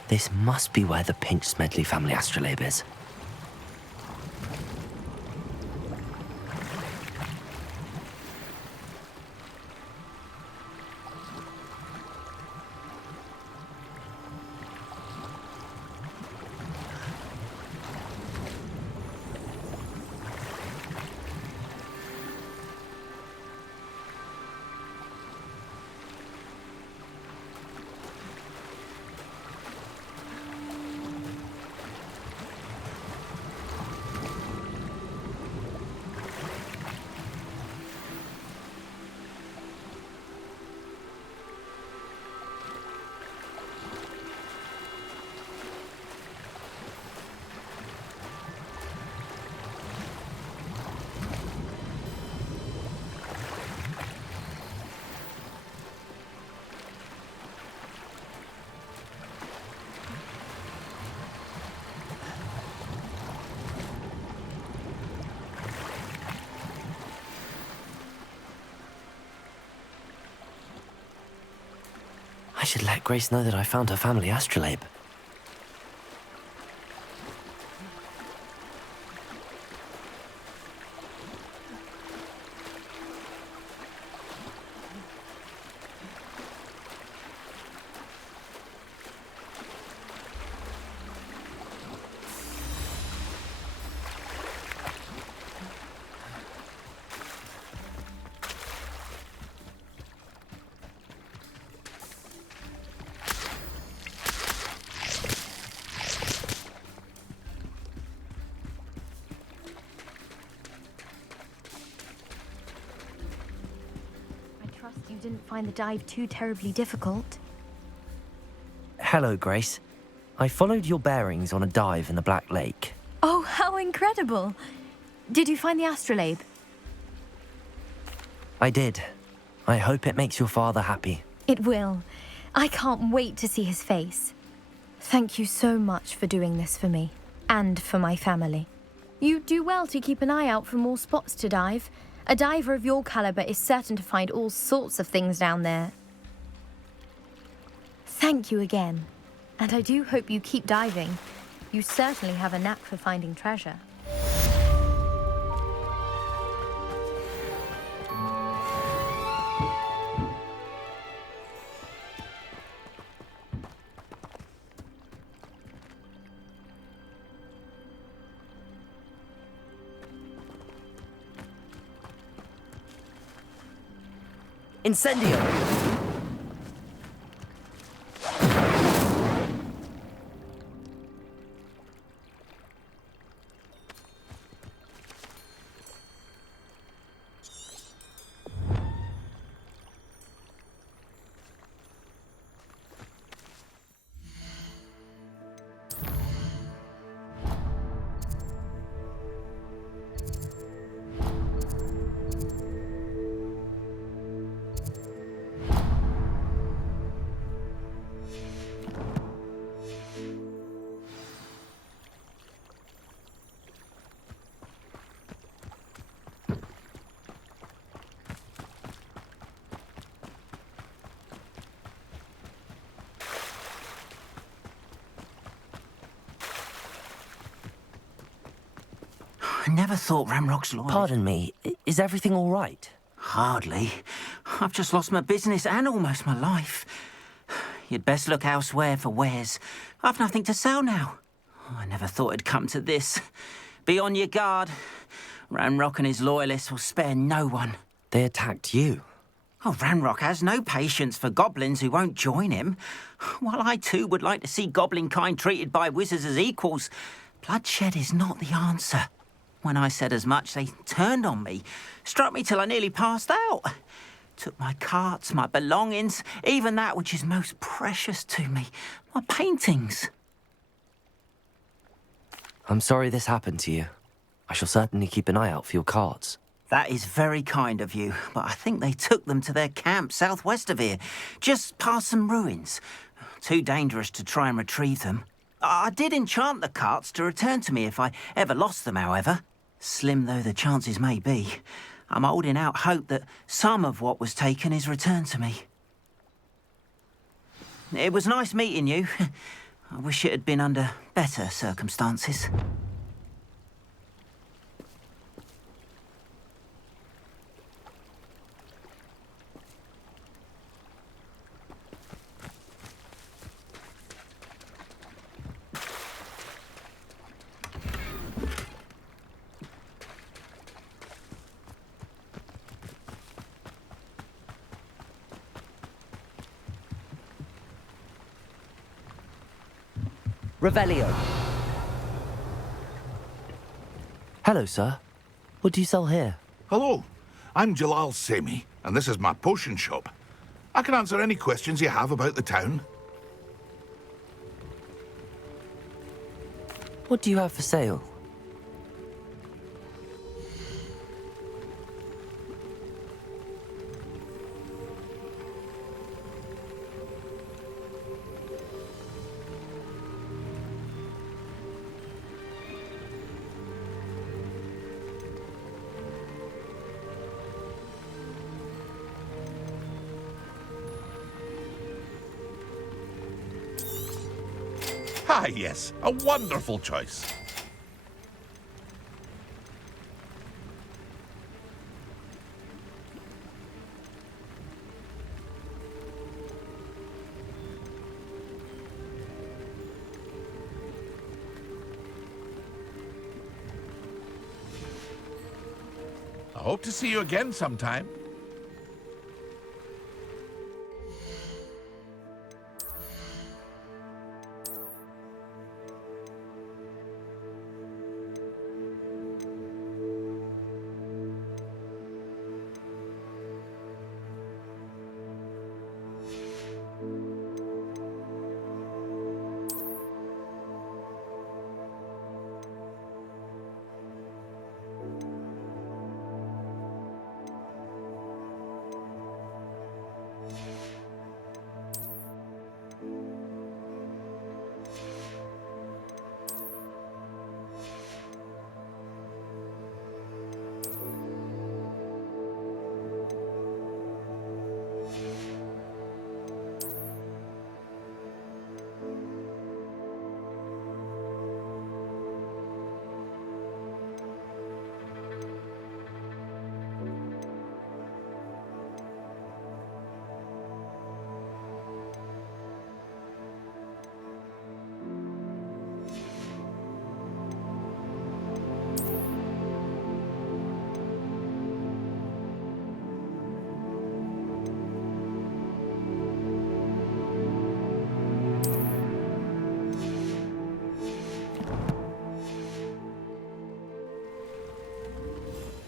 This must be where the Pinch Smedley family astrolabe is. I should let Grace know that I found her family astrolabe. You didn't find the dive too terribly difficult. Hello, Grace. I followed your bearings on a dive in the Black Lake. Oh, how incredible! Did you find the astrolabe? I did. I hope it makes your father happy. It will. I can't wait to see his face. Thank you so much for doing this for me, and for my family. You do well to keep an eye out for more spots to dive. A diver of your caliber is certain to find all sorts of things down there. Thank you again. And I do hope you keep diving. You certainly have a knack for finding treasure. Incendio! I never thought Ramrock's loyal. Pardon me, is everything all right? Hardly. I've just lost my business and almost my life. You'd best look elsewhere for wares. I've nothing to sell now. I never thought it'd come to this. Be on your guard. Ramrock and his loyalists will spare no one. They attacked you? Oh, Ramrock has no patience for goblins who won't join him. While I too would like to see goblin kind treated by wizards as equals, bloodshed is not the answer. When I said as much, they turned on me, struck me till I nearly passed out. Took my carts, my belongings, even that which is most precious to me, my paintings. I'm sorry this happened to you. I shall certainly keep an eye out for your cards. That is very kind of you, but I think they took them to their camp southwest of here, just past some ruins. Too dangerous to try and retrieve them. I did enchant the carts to return to me if I ever lost them, however. Slim though the chances may be, I'm holding out hope that some of what was taken is returned to me. It was nice meeting you. I wish it had been under better circumstances. Revelio. Hello, sir. What do you sell here? Hello, I'm Jalal Semi, and this is my potion shop. I can answer any questions you have about the town. What do you have for sale? Ah, yes, a wonderful choice. I hope to see you again sometime.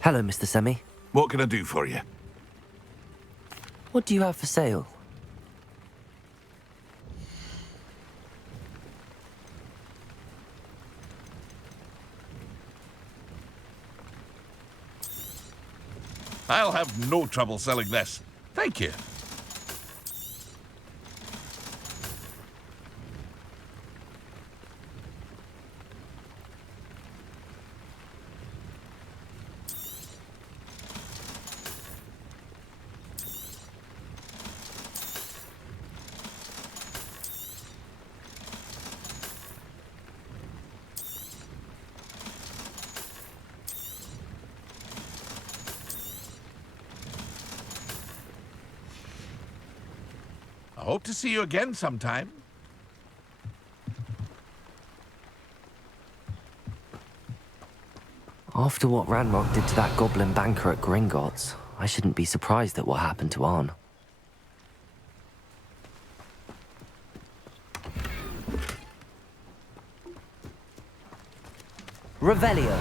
Hello, Mr. Semi. What can I do for you? What do you have for sale? I'll have no trouble selling this. Thank you. I hope to see you again sometime. After what Ranrock did to that goblin banker at Gringotts, I shouldn't be surprised at what happened to Arn. Revelio.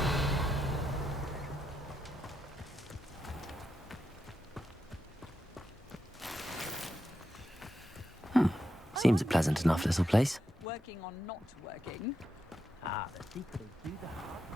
Seems a pleasant enough little place. Working on not working. Ah, the secret is do the hard.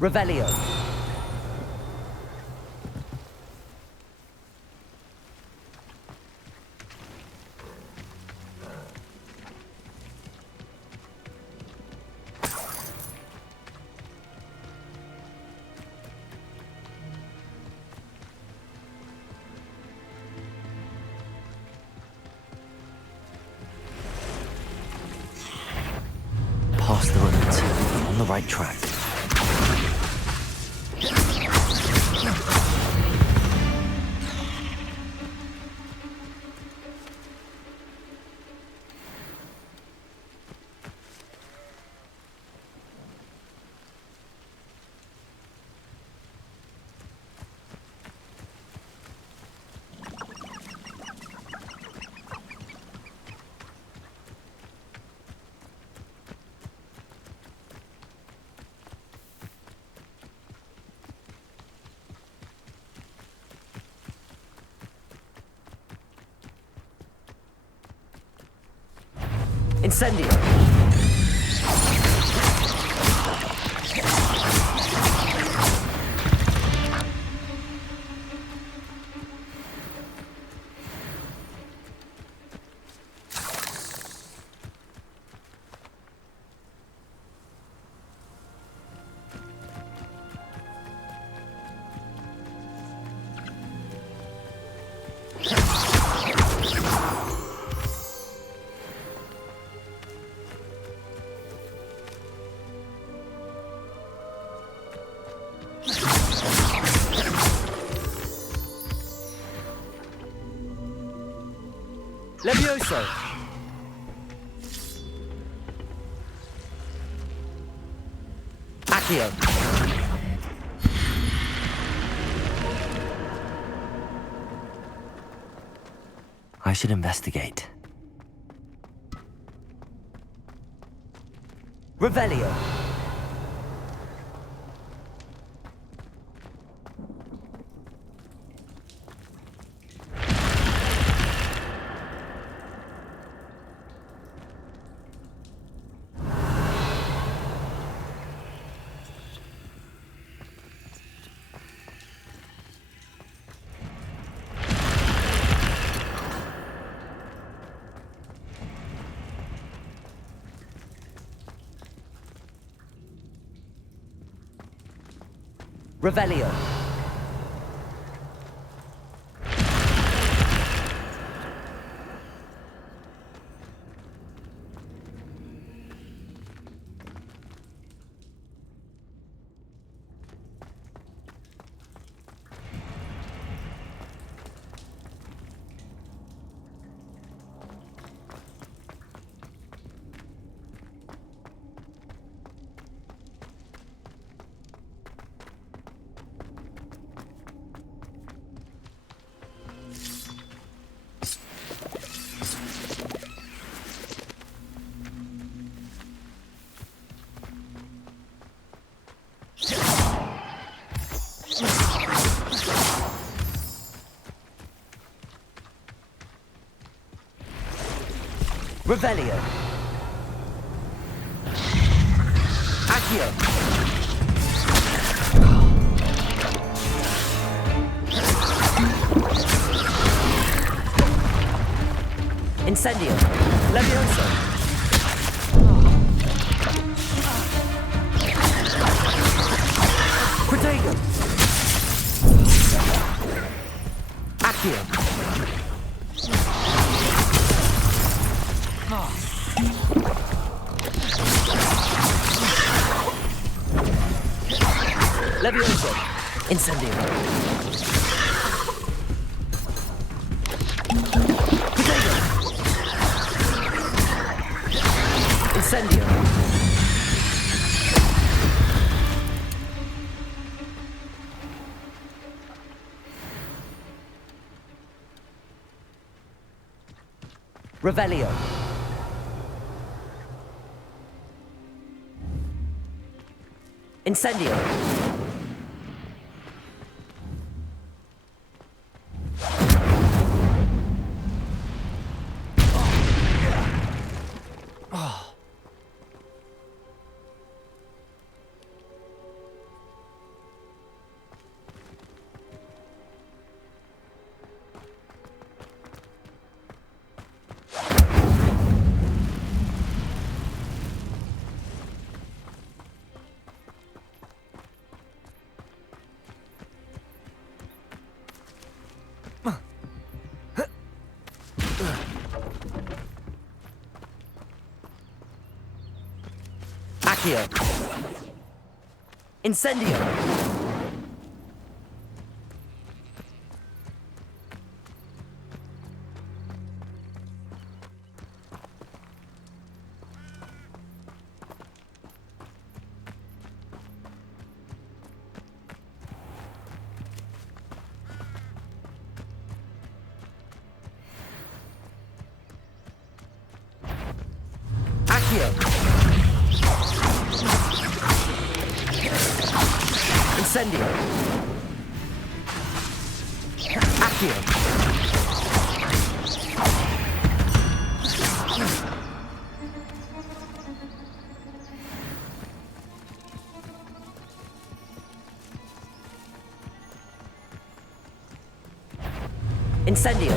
Revelio. Pass-through at 2, on the right track. Incendio. Levioso. Accio. I should investigate. Revelio. Revelio. Revelio. Accio. Incendio. Levioso. Protego. Accio. Levioso. Incendio. Protego. Incendio. Revelio. Incendio. Accio. Incendio. Incendio. Accio. Incendio.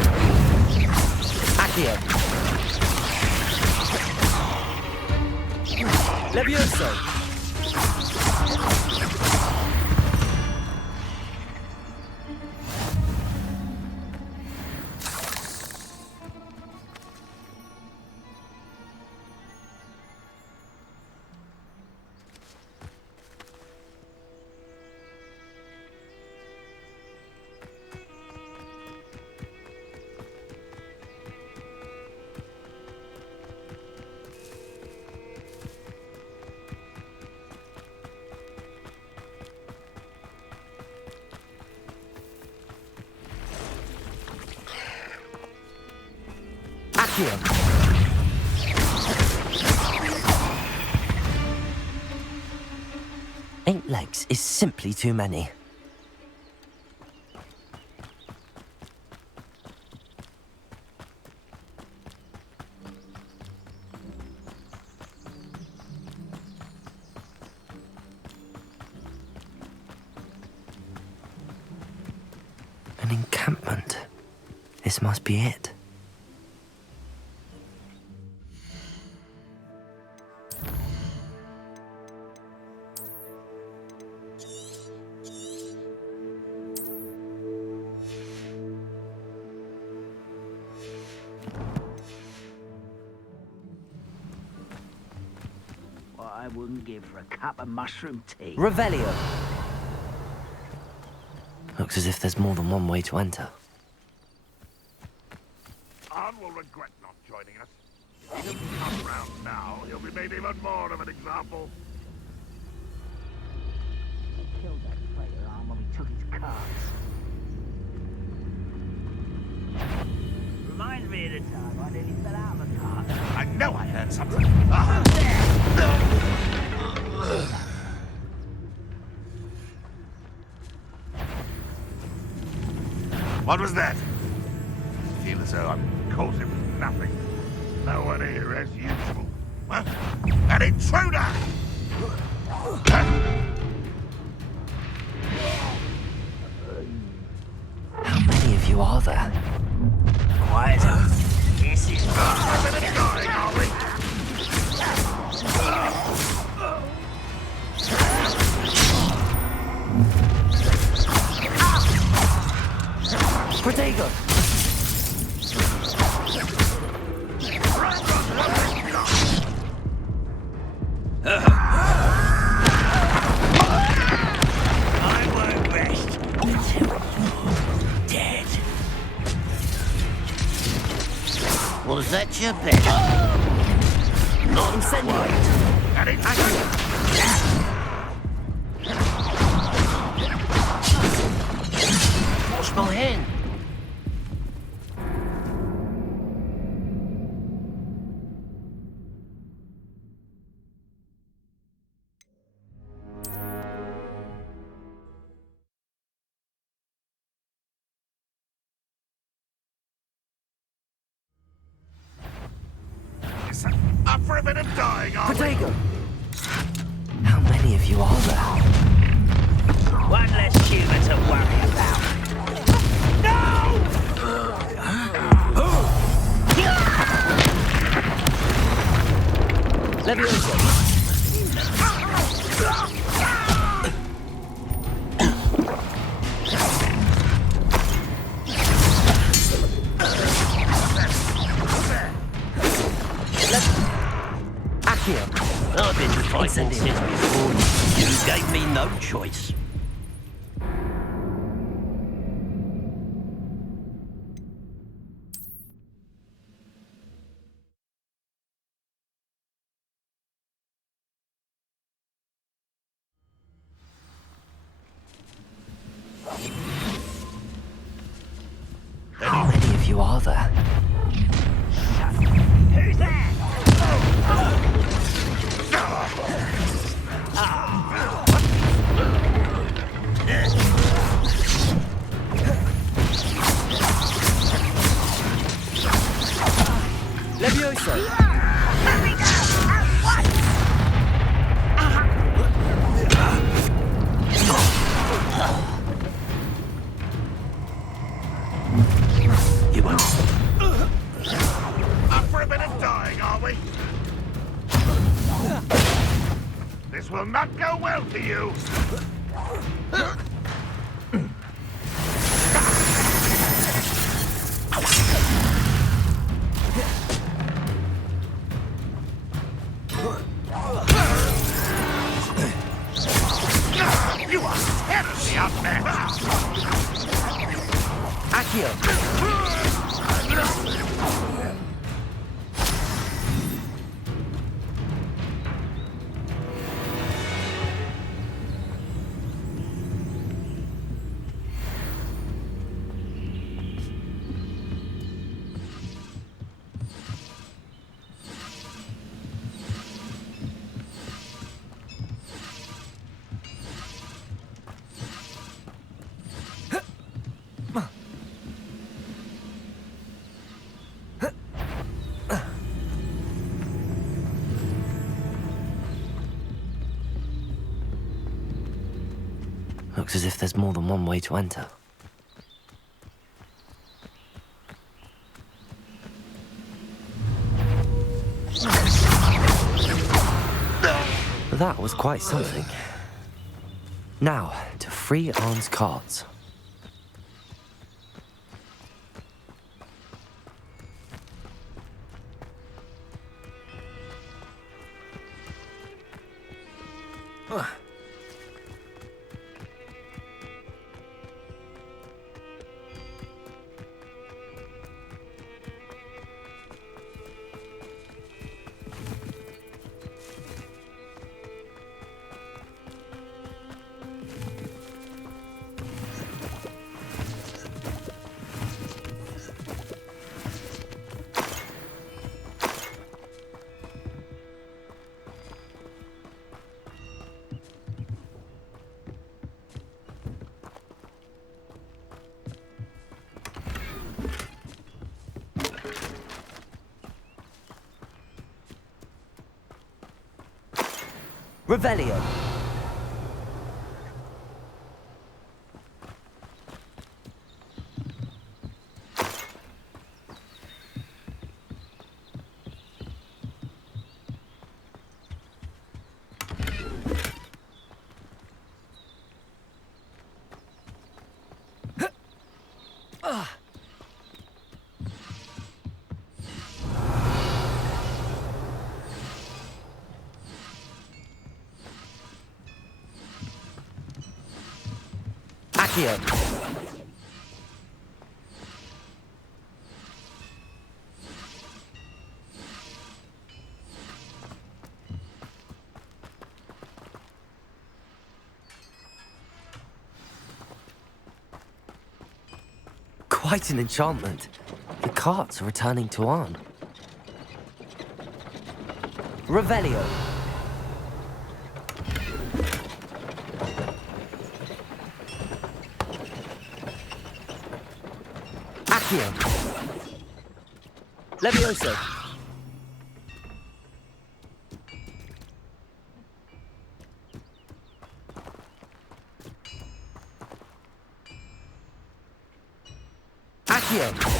Accio. Levioso. Accio. Eight legs is simply too many. An encampment. This must be it. I wouldn't give for a cup of mushroom tea. Revelio. Looks as if there's more than one way to enter. Arn will regret not joining us. If he doesn't come round now, he'll be made even more of an example. They killed that player Arn when we took his cards. Reminds me of the time I nearly fell out of a cart. I know I heard something. What was that? I feel as though I'm caught in nothing. No one here as usual. Huh? An intruder! How many of you are there? Quieter. This is dying, are we? Protego. I won't rest until you're dead. Was that your bet? Not incendiate. And it's Wash my hand. up for a bit of dying, are we? Protego. How many of you are there? One less human to worry about. Levioso. sentences before you. You gave me no choice. How many of you are there? Who's there? Levioso! You won't. Up for a bit of dying, are we? This will not go well for you. You are terribly outmatched. Accio! Looks as if there's more than one way to enter. That was quite something. Now, to free Arn's cards. Revelio. Accio. Quite an enchantment. The carts are returning to Arn. Revelio. Accio. Levioso. Accio.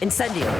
Incendio.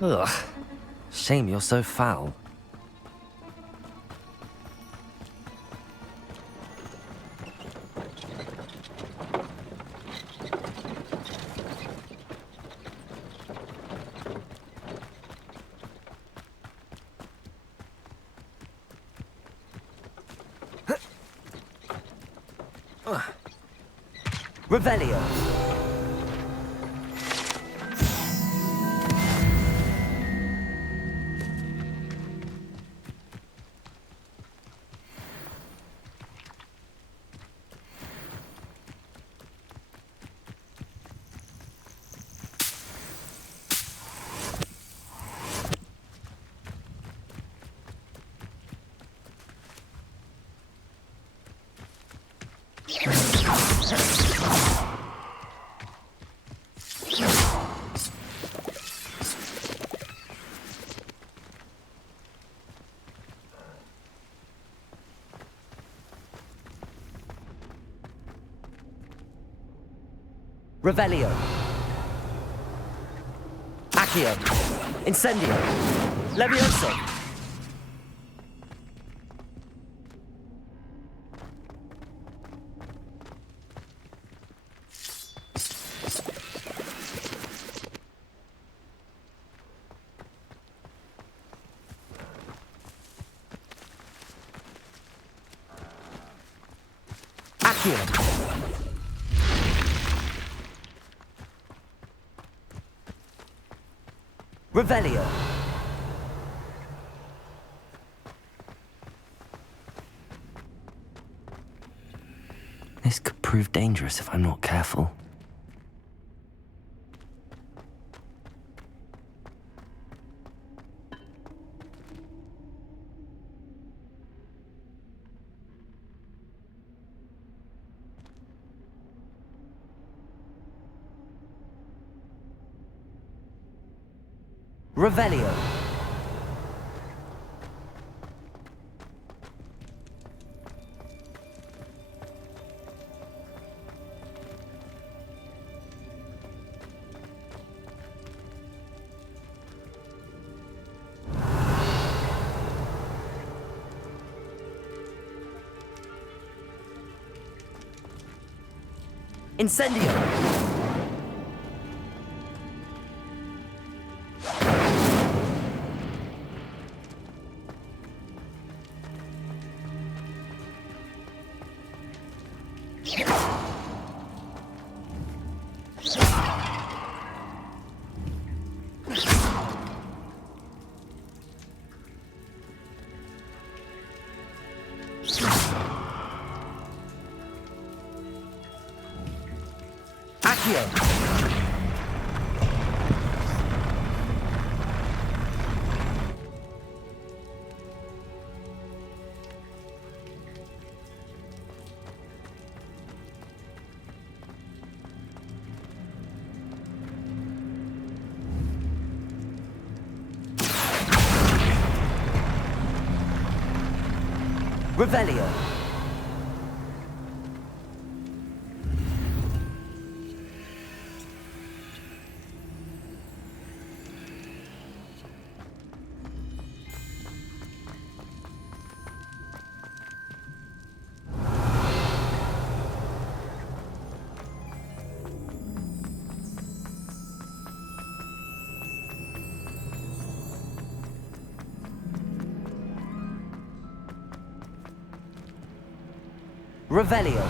Ugh. Shame you're so foul. Revelio. Revelio. Accio. Incendio. Levioso. Accio. Revelio. This could prove dangerous if I'm not careful. Revelio. Incendio. Revelio. Revelio.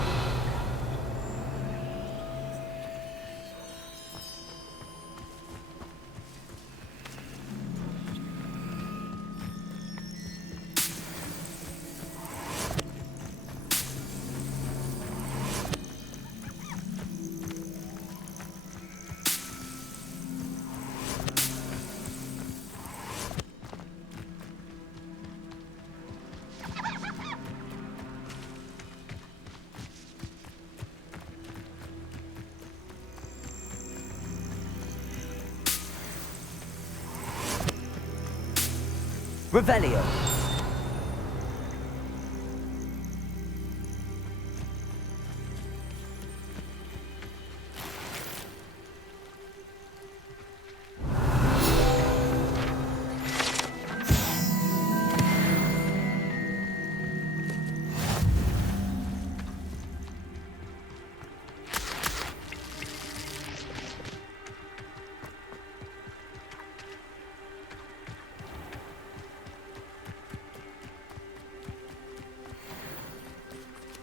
Revelio.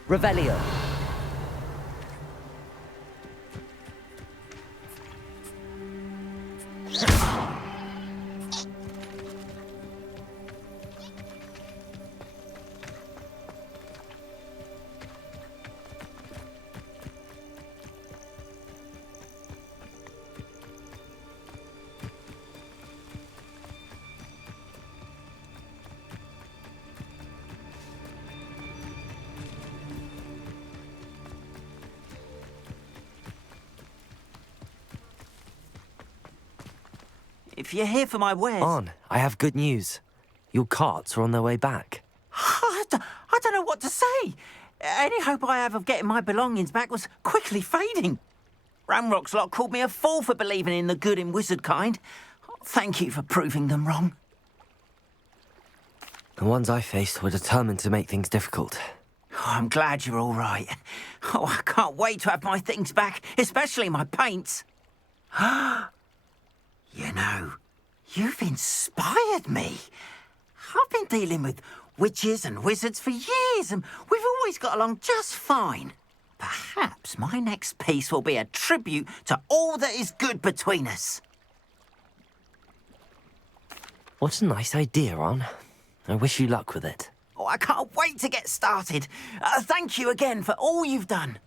Revelio. If you're here for my wares... On, I have good news. Your carts are on their way back. I don't know what to say. Any hope I have of getting my belongings back was quickly fading. Ramrock's lot called me a fool for believing in the good in wizard kind. Thank you for proving them wrong. The ones I faced were determined to make things difficult. Oh, I'm glad you're all right. Oh, I can't wait to have my things back, especially my paints. You know, you've inspired me. I've been dealing with witches and wizards for years, and we've always got along just fine. Perhaps my next piece will be a tribute to all that is good between us. What a nice idea, On. I wish you luck with it. Oh, I can't wait to get started. Thank you again for all you've done.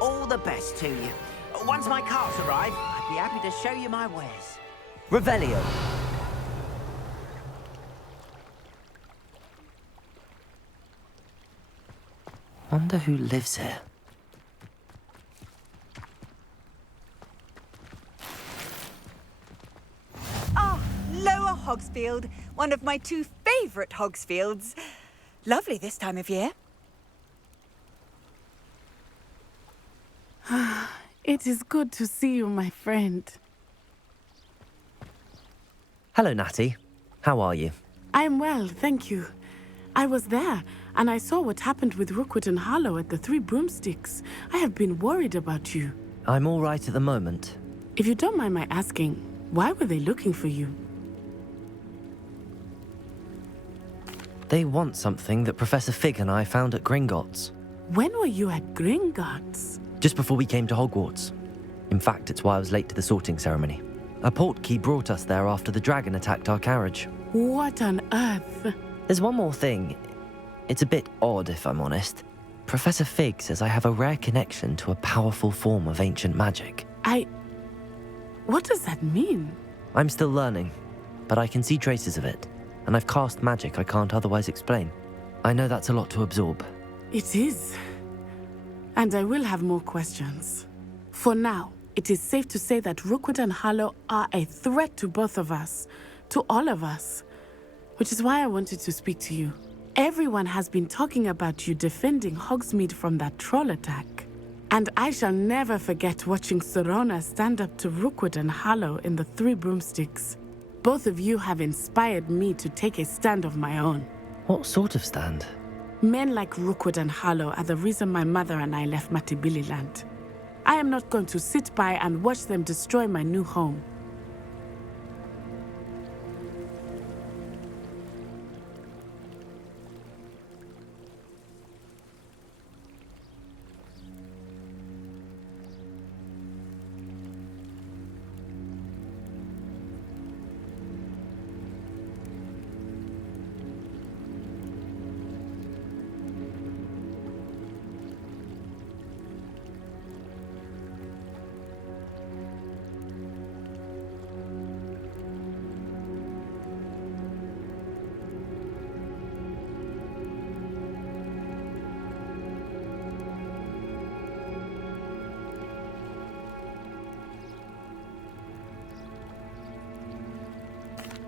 All the best to you. Once my carts arrive, I'd be happy to show you my wares. Revelio. Wonder who lives here. Lower Hogsfield, one of my two favourite Hogsfields. Lovely this time of year. It is good to see you, my friend. Hello, Natty. How are you? I'm well, thank you. I was there, and I saw what happened with Rookwood and Harlow at the Three Broomsticks. I have been worried about you. I'm all right at the moment. If you don't mind my asking, why were they looking for you? They want something that Professor Fig and I found at Gringotts. When were you at Gringotts? Just before we came to Hogwarts. In fact, it's why I was late to the sorting ceremony. A portkey brought us there after the dragon attacked our carriage. What on earth? There's one more thing. It's a bit odd, if I'm honest. Professor Fig says I have a rare connection to a powerful form of ancient magic. What does that mean? I'm still learning, but I can see traces of it, and I've cast magic I can't otherwise explain. I know that's a lot to absorb. It is. And I will have more questions. For now, it is safe to say that Rookwood and Harlow are a threat to both of us, to all of us. Which is why I wanted to speak to you. Everyone has been talking about you defending Hogsmeade from that troll attack. And I shall never forget watching Serona stand up to Rookwood and Harlow in the Three Broomsticks. Both of you have inspired me to take a stand of my own. What sort of stand? Men like Rookwood and Harlow are the reason my mother and I left Matibili-land. I am not going to sit by and watch them destroy my new home.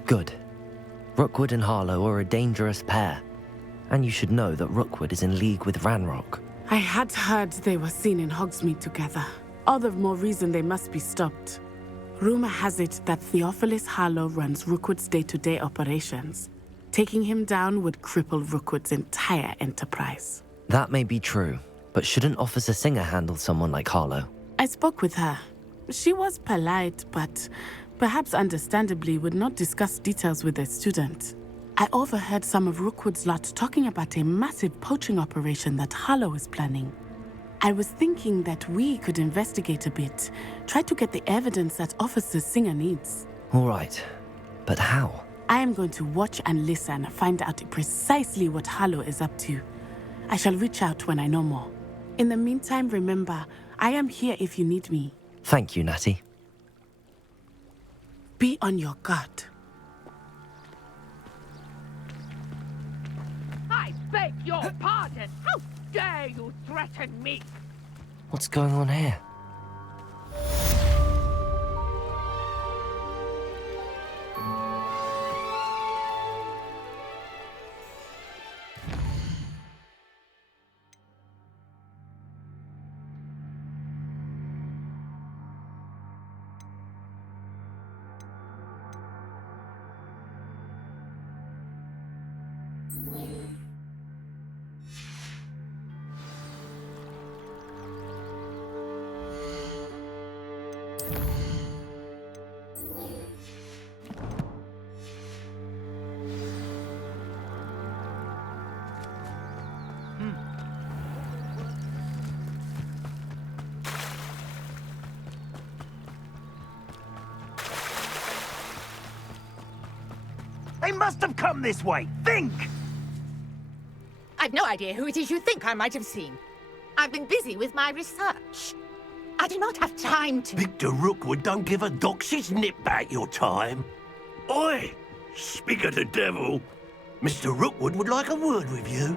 Good. Rookwood and Harlow are a dangerous pair. And you should know that Rookwood is in league with Ranrock. I had heard they were seen in Hogsmeade together. All the more reason they must be stopped. Rumor has it that Theophilus Harlow runs Rookwood's day-to-day operations. Taking him down would cripple Rookwood's entire enterprise. That may be true, but shouldn't Officer Singer handle someone like Harlow? I spoke with her. She was polite, but perhaps understandably would not discuss details with a student. I overheard some of Rookwood's lot talking about a massive poaching operation that Harlow is planning. I was thinking that we could investigate a bit, try to get the evidence that Officer Singer needs. All right, but how? I am going to watch and listen, find out precisely what Harlow is up to. I shall reach out when I know more. In the meantime, remember, I am here if you need me. Thank you, Natty. Be on your guard. I beg your pardon! How dare you threaten me? What's going on here? They must have come this way. Think! I've no idea who it is you think I might have seen. I've been busy with my research. I do not have time to... Victor Rookwood don't give a doxy's nip back your time. Oi! Speak of the devil. Mr. Rookwood would like a word with you.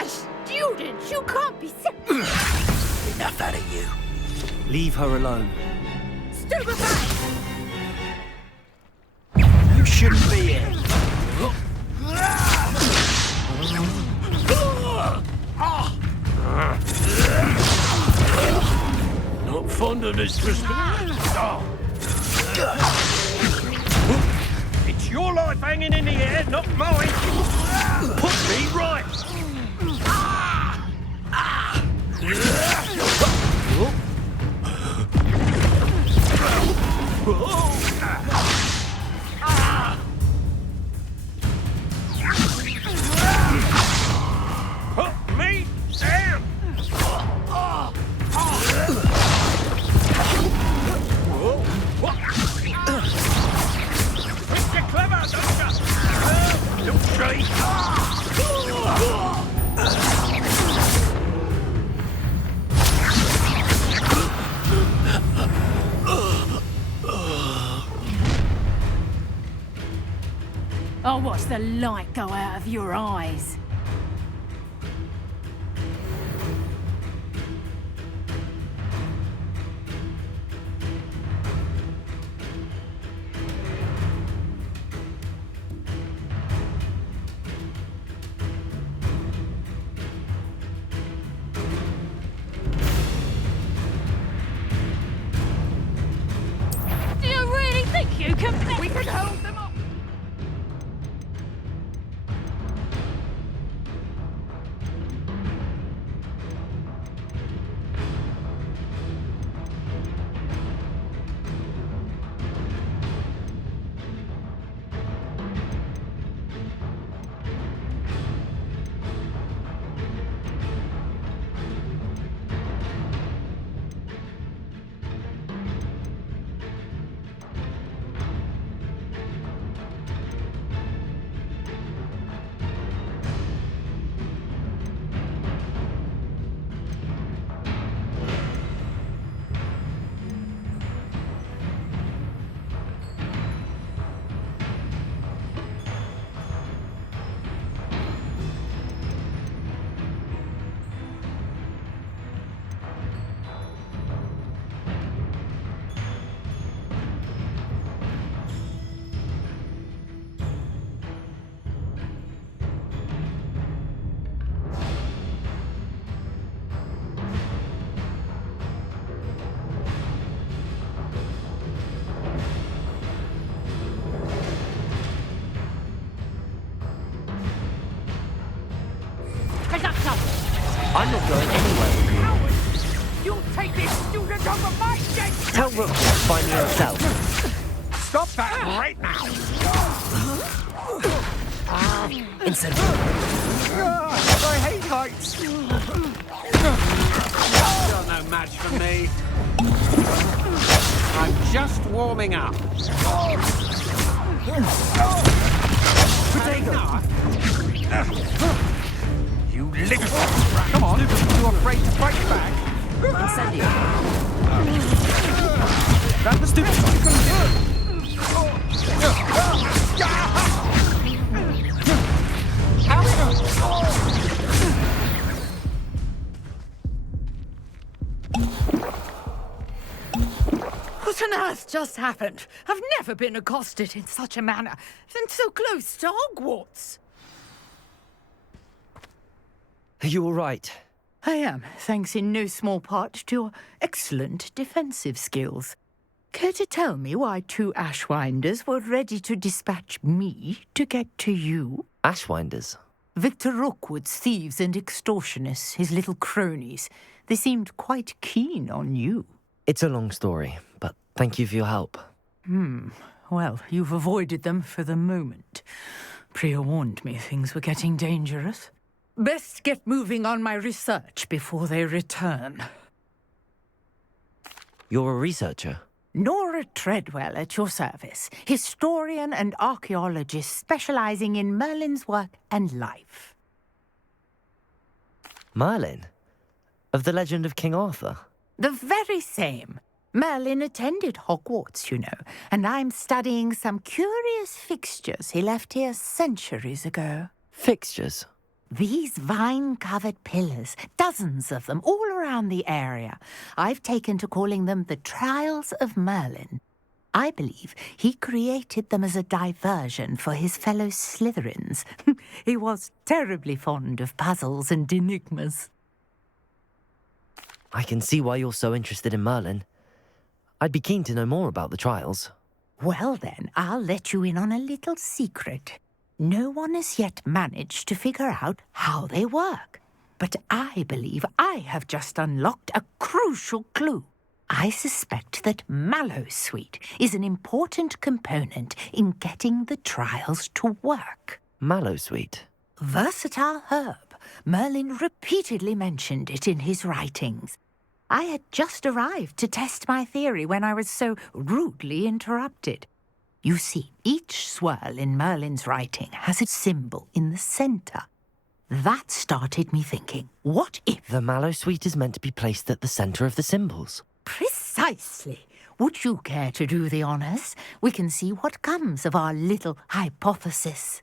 A student? You can't be sick. Enough out of you. Leave her alone. Stupefy! You shouldn't be here. Not fond of this, It's your life hanging in the air, not mine. Put me right. Put me down. Think you're clever, don't you? Little tree. I'll watch the light go out of your eyes. conductor! I'm not going anywhere with you. You'll take this student over my dead! Tell Rook to find me himself. Stop that right now! Incendio. I hate heights! You're no match for me. I'm just warming up. Potato! You little... Come on, you afraid to fight back? Incendio. That was stupid. What on earth just happened? I've never been accosted in such a manner, and so close to Hogwarts. Are you all right? I am, thanks in no small part to your excellent defensive skills. Care to tell me why two Ashwinders were ready to dispatch me to get to you? Ashwinders? Victor Rookwood's thieves and extortionists, his little cronies. They seemed quite keen on you. It's a long story, but thank you for your help. Well, you've avoided them for the moment. Priya warned me things were getting dangerous. Best get moving on my research before they return. You're a researcher? Nora Treadwell at your service, historian and archaeologist specializing in Merlin's work and life. Merlin? Of the legend of King Arthur? The very same. Merlin attended Hogwarts, you know, and I'm studying some curious fixtures he left here centuries ago. Fixtures? These vine-covered pillars, dozens of them, all around the area. I've taken to calling them the Trials of Merlin. I believe he created them as a diversion for his fellow Slytherins. He was terribly fond of puzzles and enigmas. I can see why you're so interested in Merlin. I'd be keen to know more about the trials. Well then, I'll let you in on a little secret. No one has yet managed to figure out how they work. But I believe I have just unlocked a crucial clue. I suspect that Mallowsweet is an important component in getting the trials to work. Mallowsweet? Versatile herb. Merlin repeatedly mentioned it in his writings. I had just arrived to test my theory when I was so rudely interrupted. You see, each swirl in Merlin's writing has a symbol in the centre. That started me thinking, what if... The Mallowsweet is meant to be placed at the centre of the symbols. Precisely. Would you care to do the honours? We can see what comes of our little hypothesis.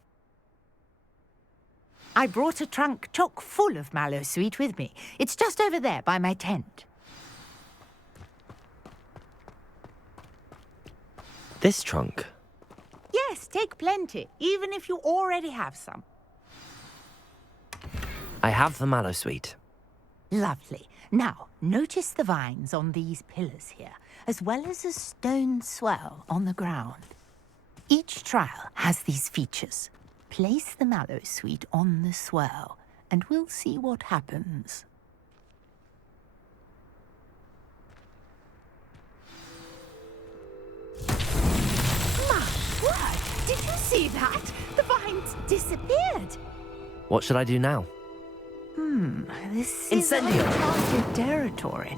I brought a trunk chock full of Mallowsweet with me. It's just over there by my tent. This trunk? Yes, take plenty, even if you already have some. I have the Mallowsweet. Lovely. Now, notice the vines on these pillars here, as well as a stone swell on the ground. Each trial has these features. Place the Mallowsweet on the swell, and we'll see what happens. My word! Did you see that? The vines disappeared. What should I do now? This Incendio. is uncharted territory.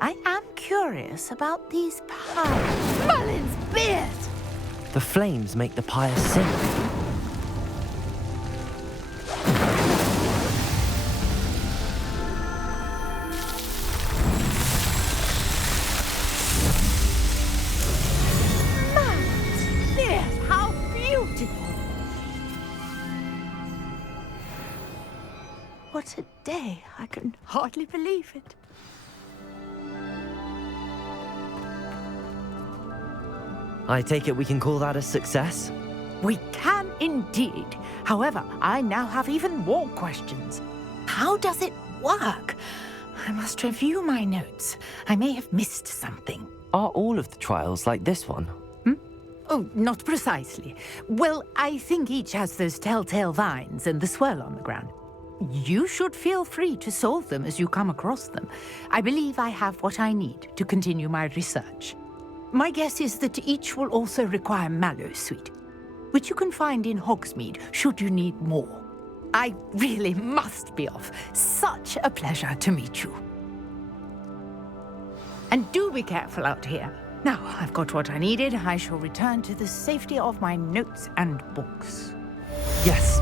I am curious about these piles. Merlin's beard! The flames make the pyre sink. Yes, how beautiful! What a day. I can hardly believe it. I take it we can call that a success? We can indeed. However, I now have even more questions. How does it work? I must review my notes. I may have missed something. Are all of the trials like this one? Oh, not precisely. Well, I think each has those telltale vines and the swirl on the ground. You should feel free to solve them as you come across them. I believe I have what I need to continue my research. My guess is that each will also require mallow sweet, which you can find in Hogsmeade should you need more. I really must be off. Such a pleasure to meet you. And do be careful out here. Now I've got what I needed, I shall return to the safety of my notes and books. Yes,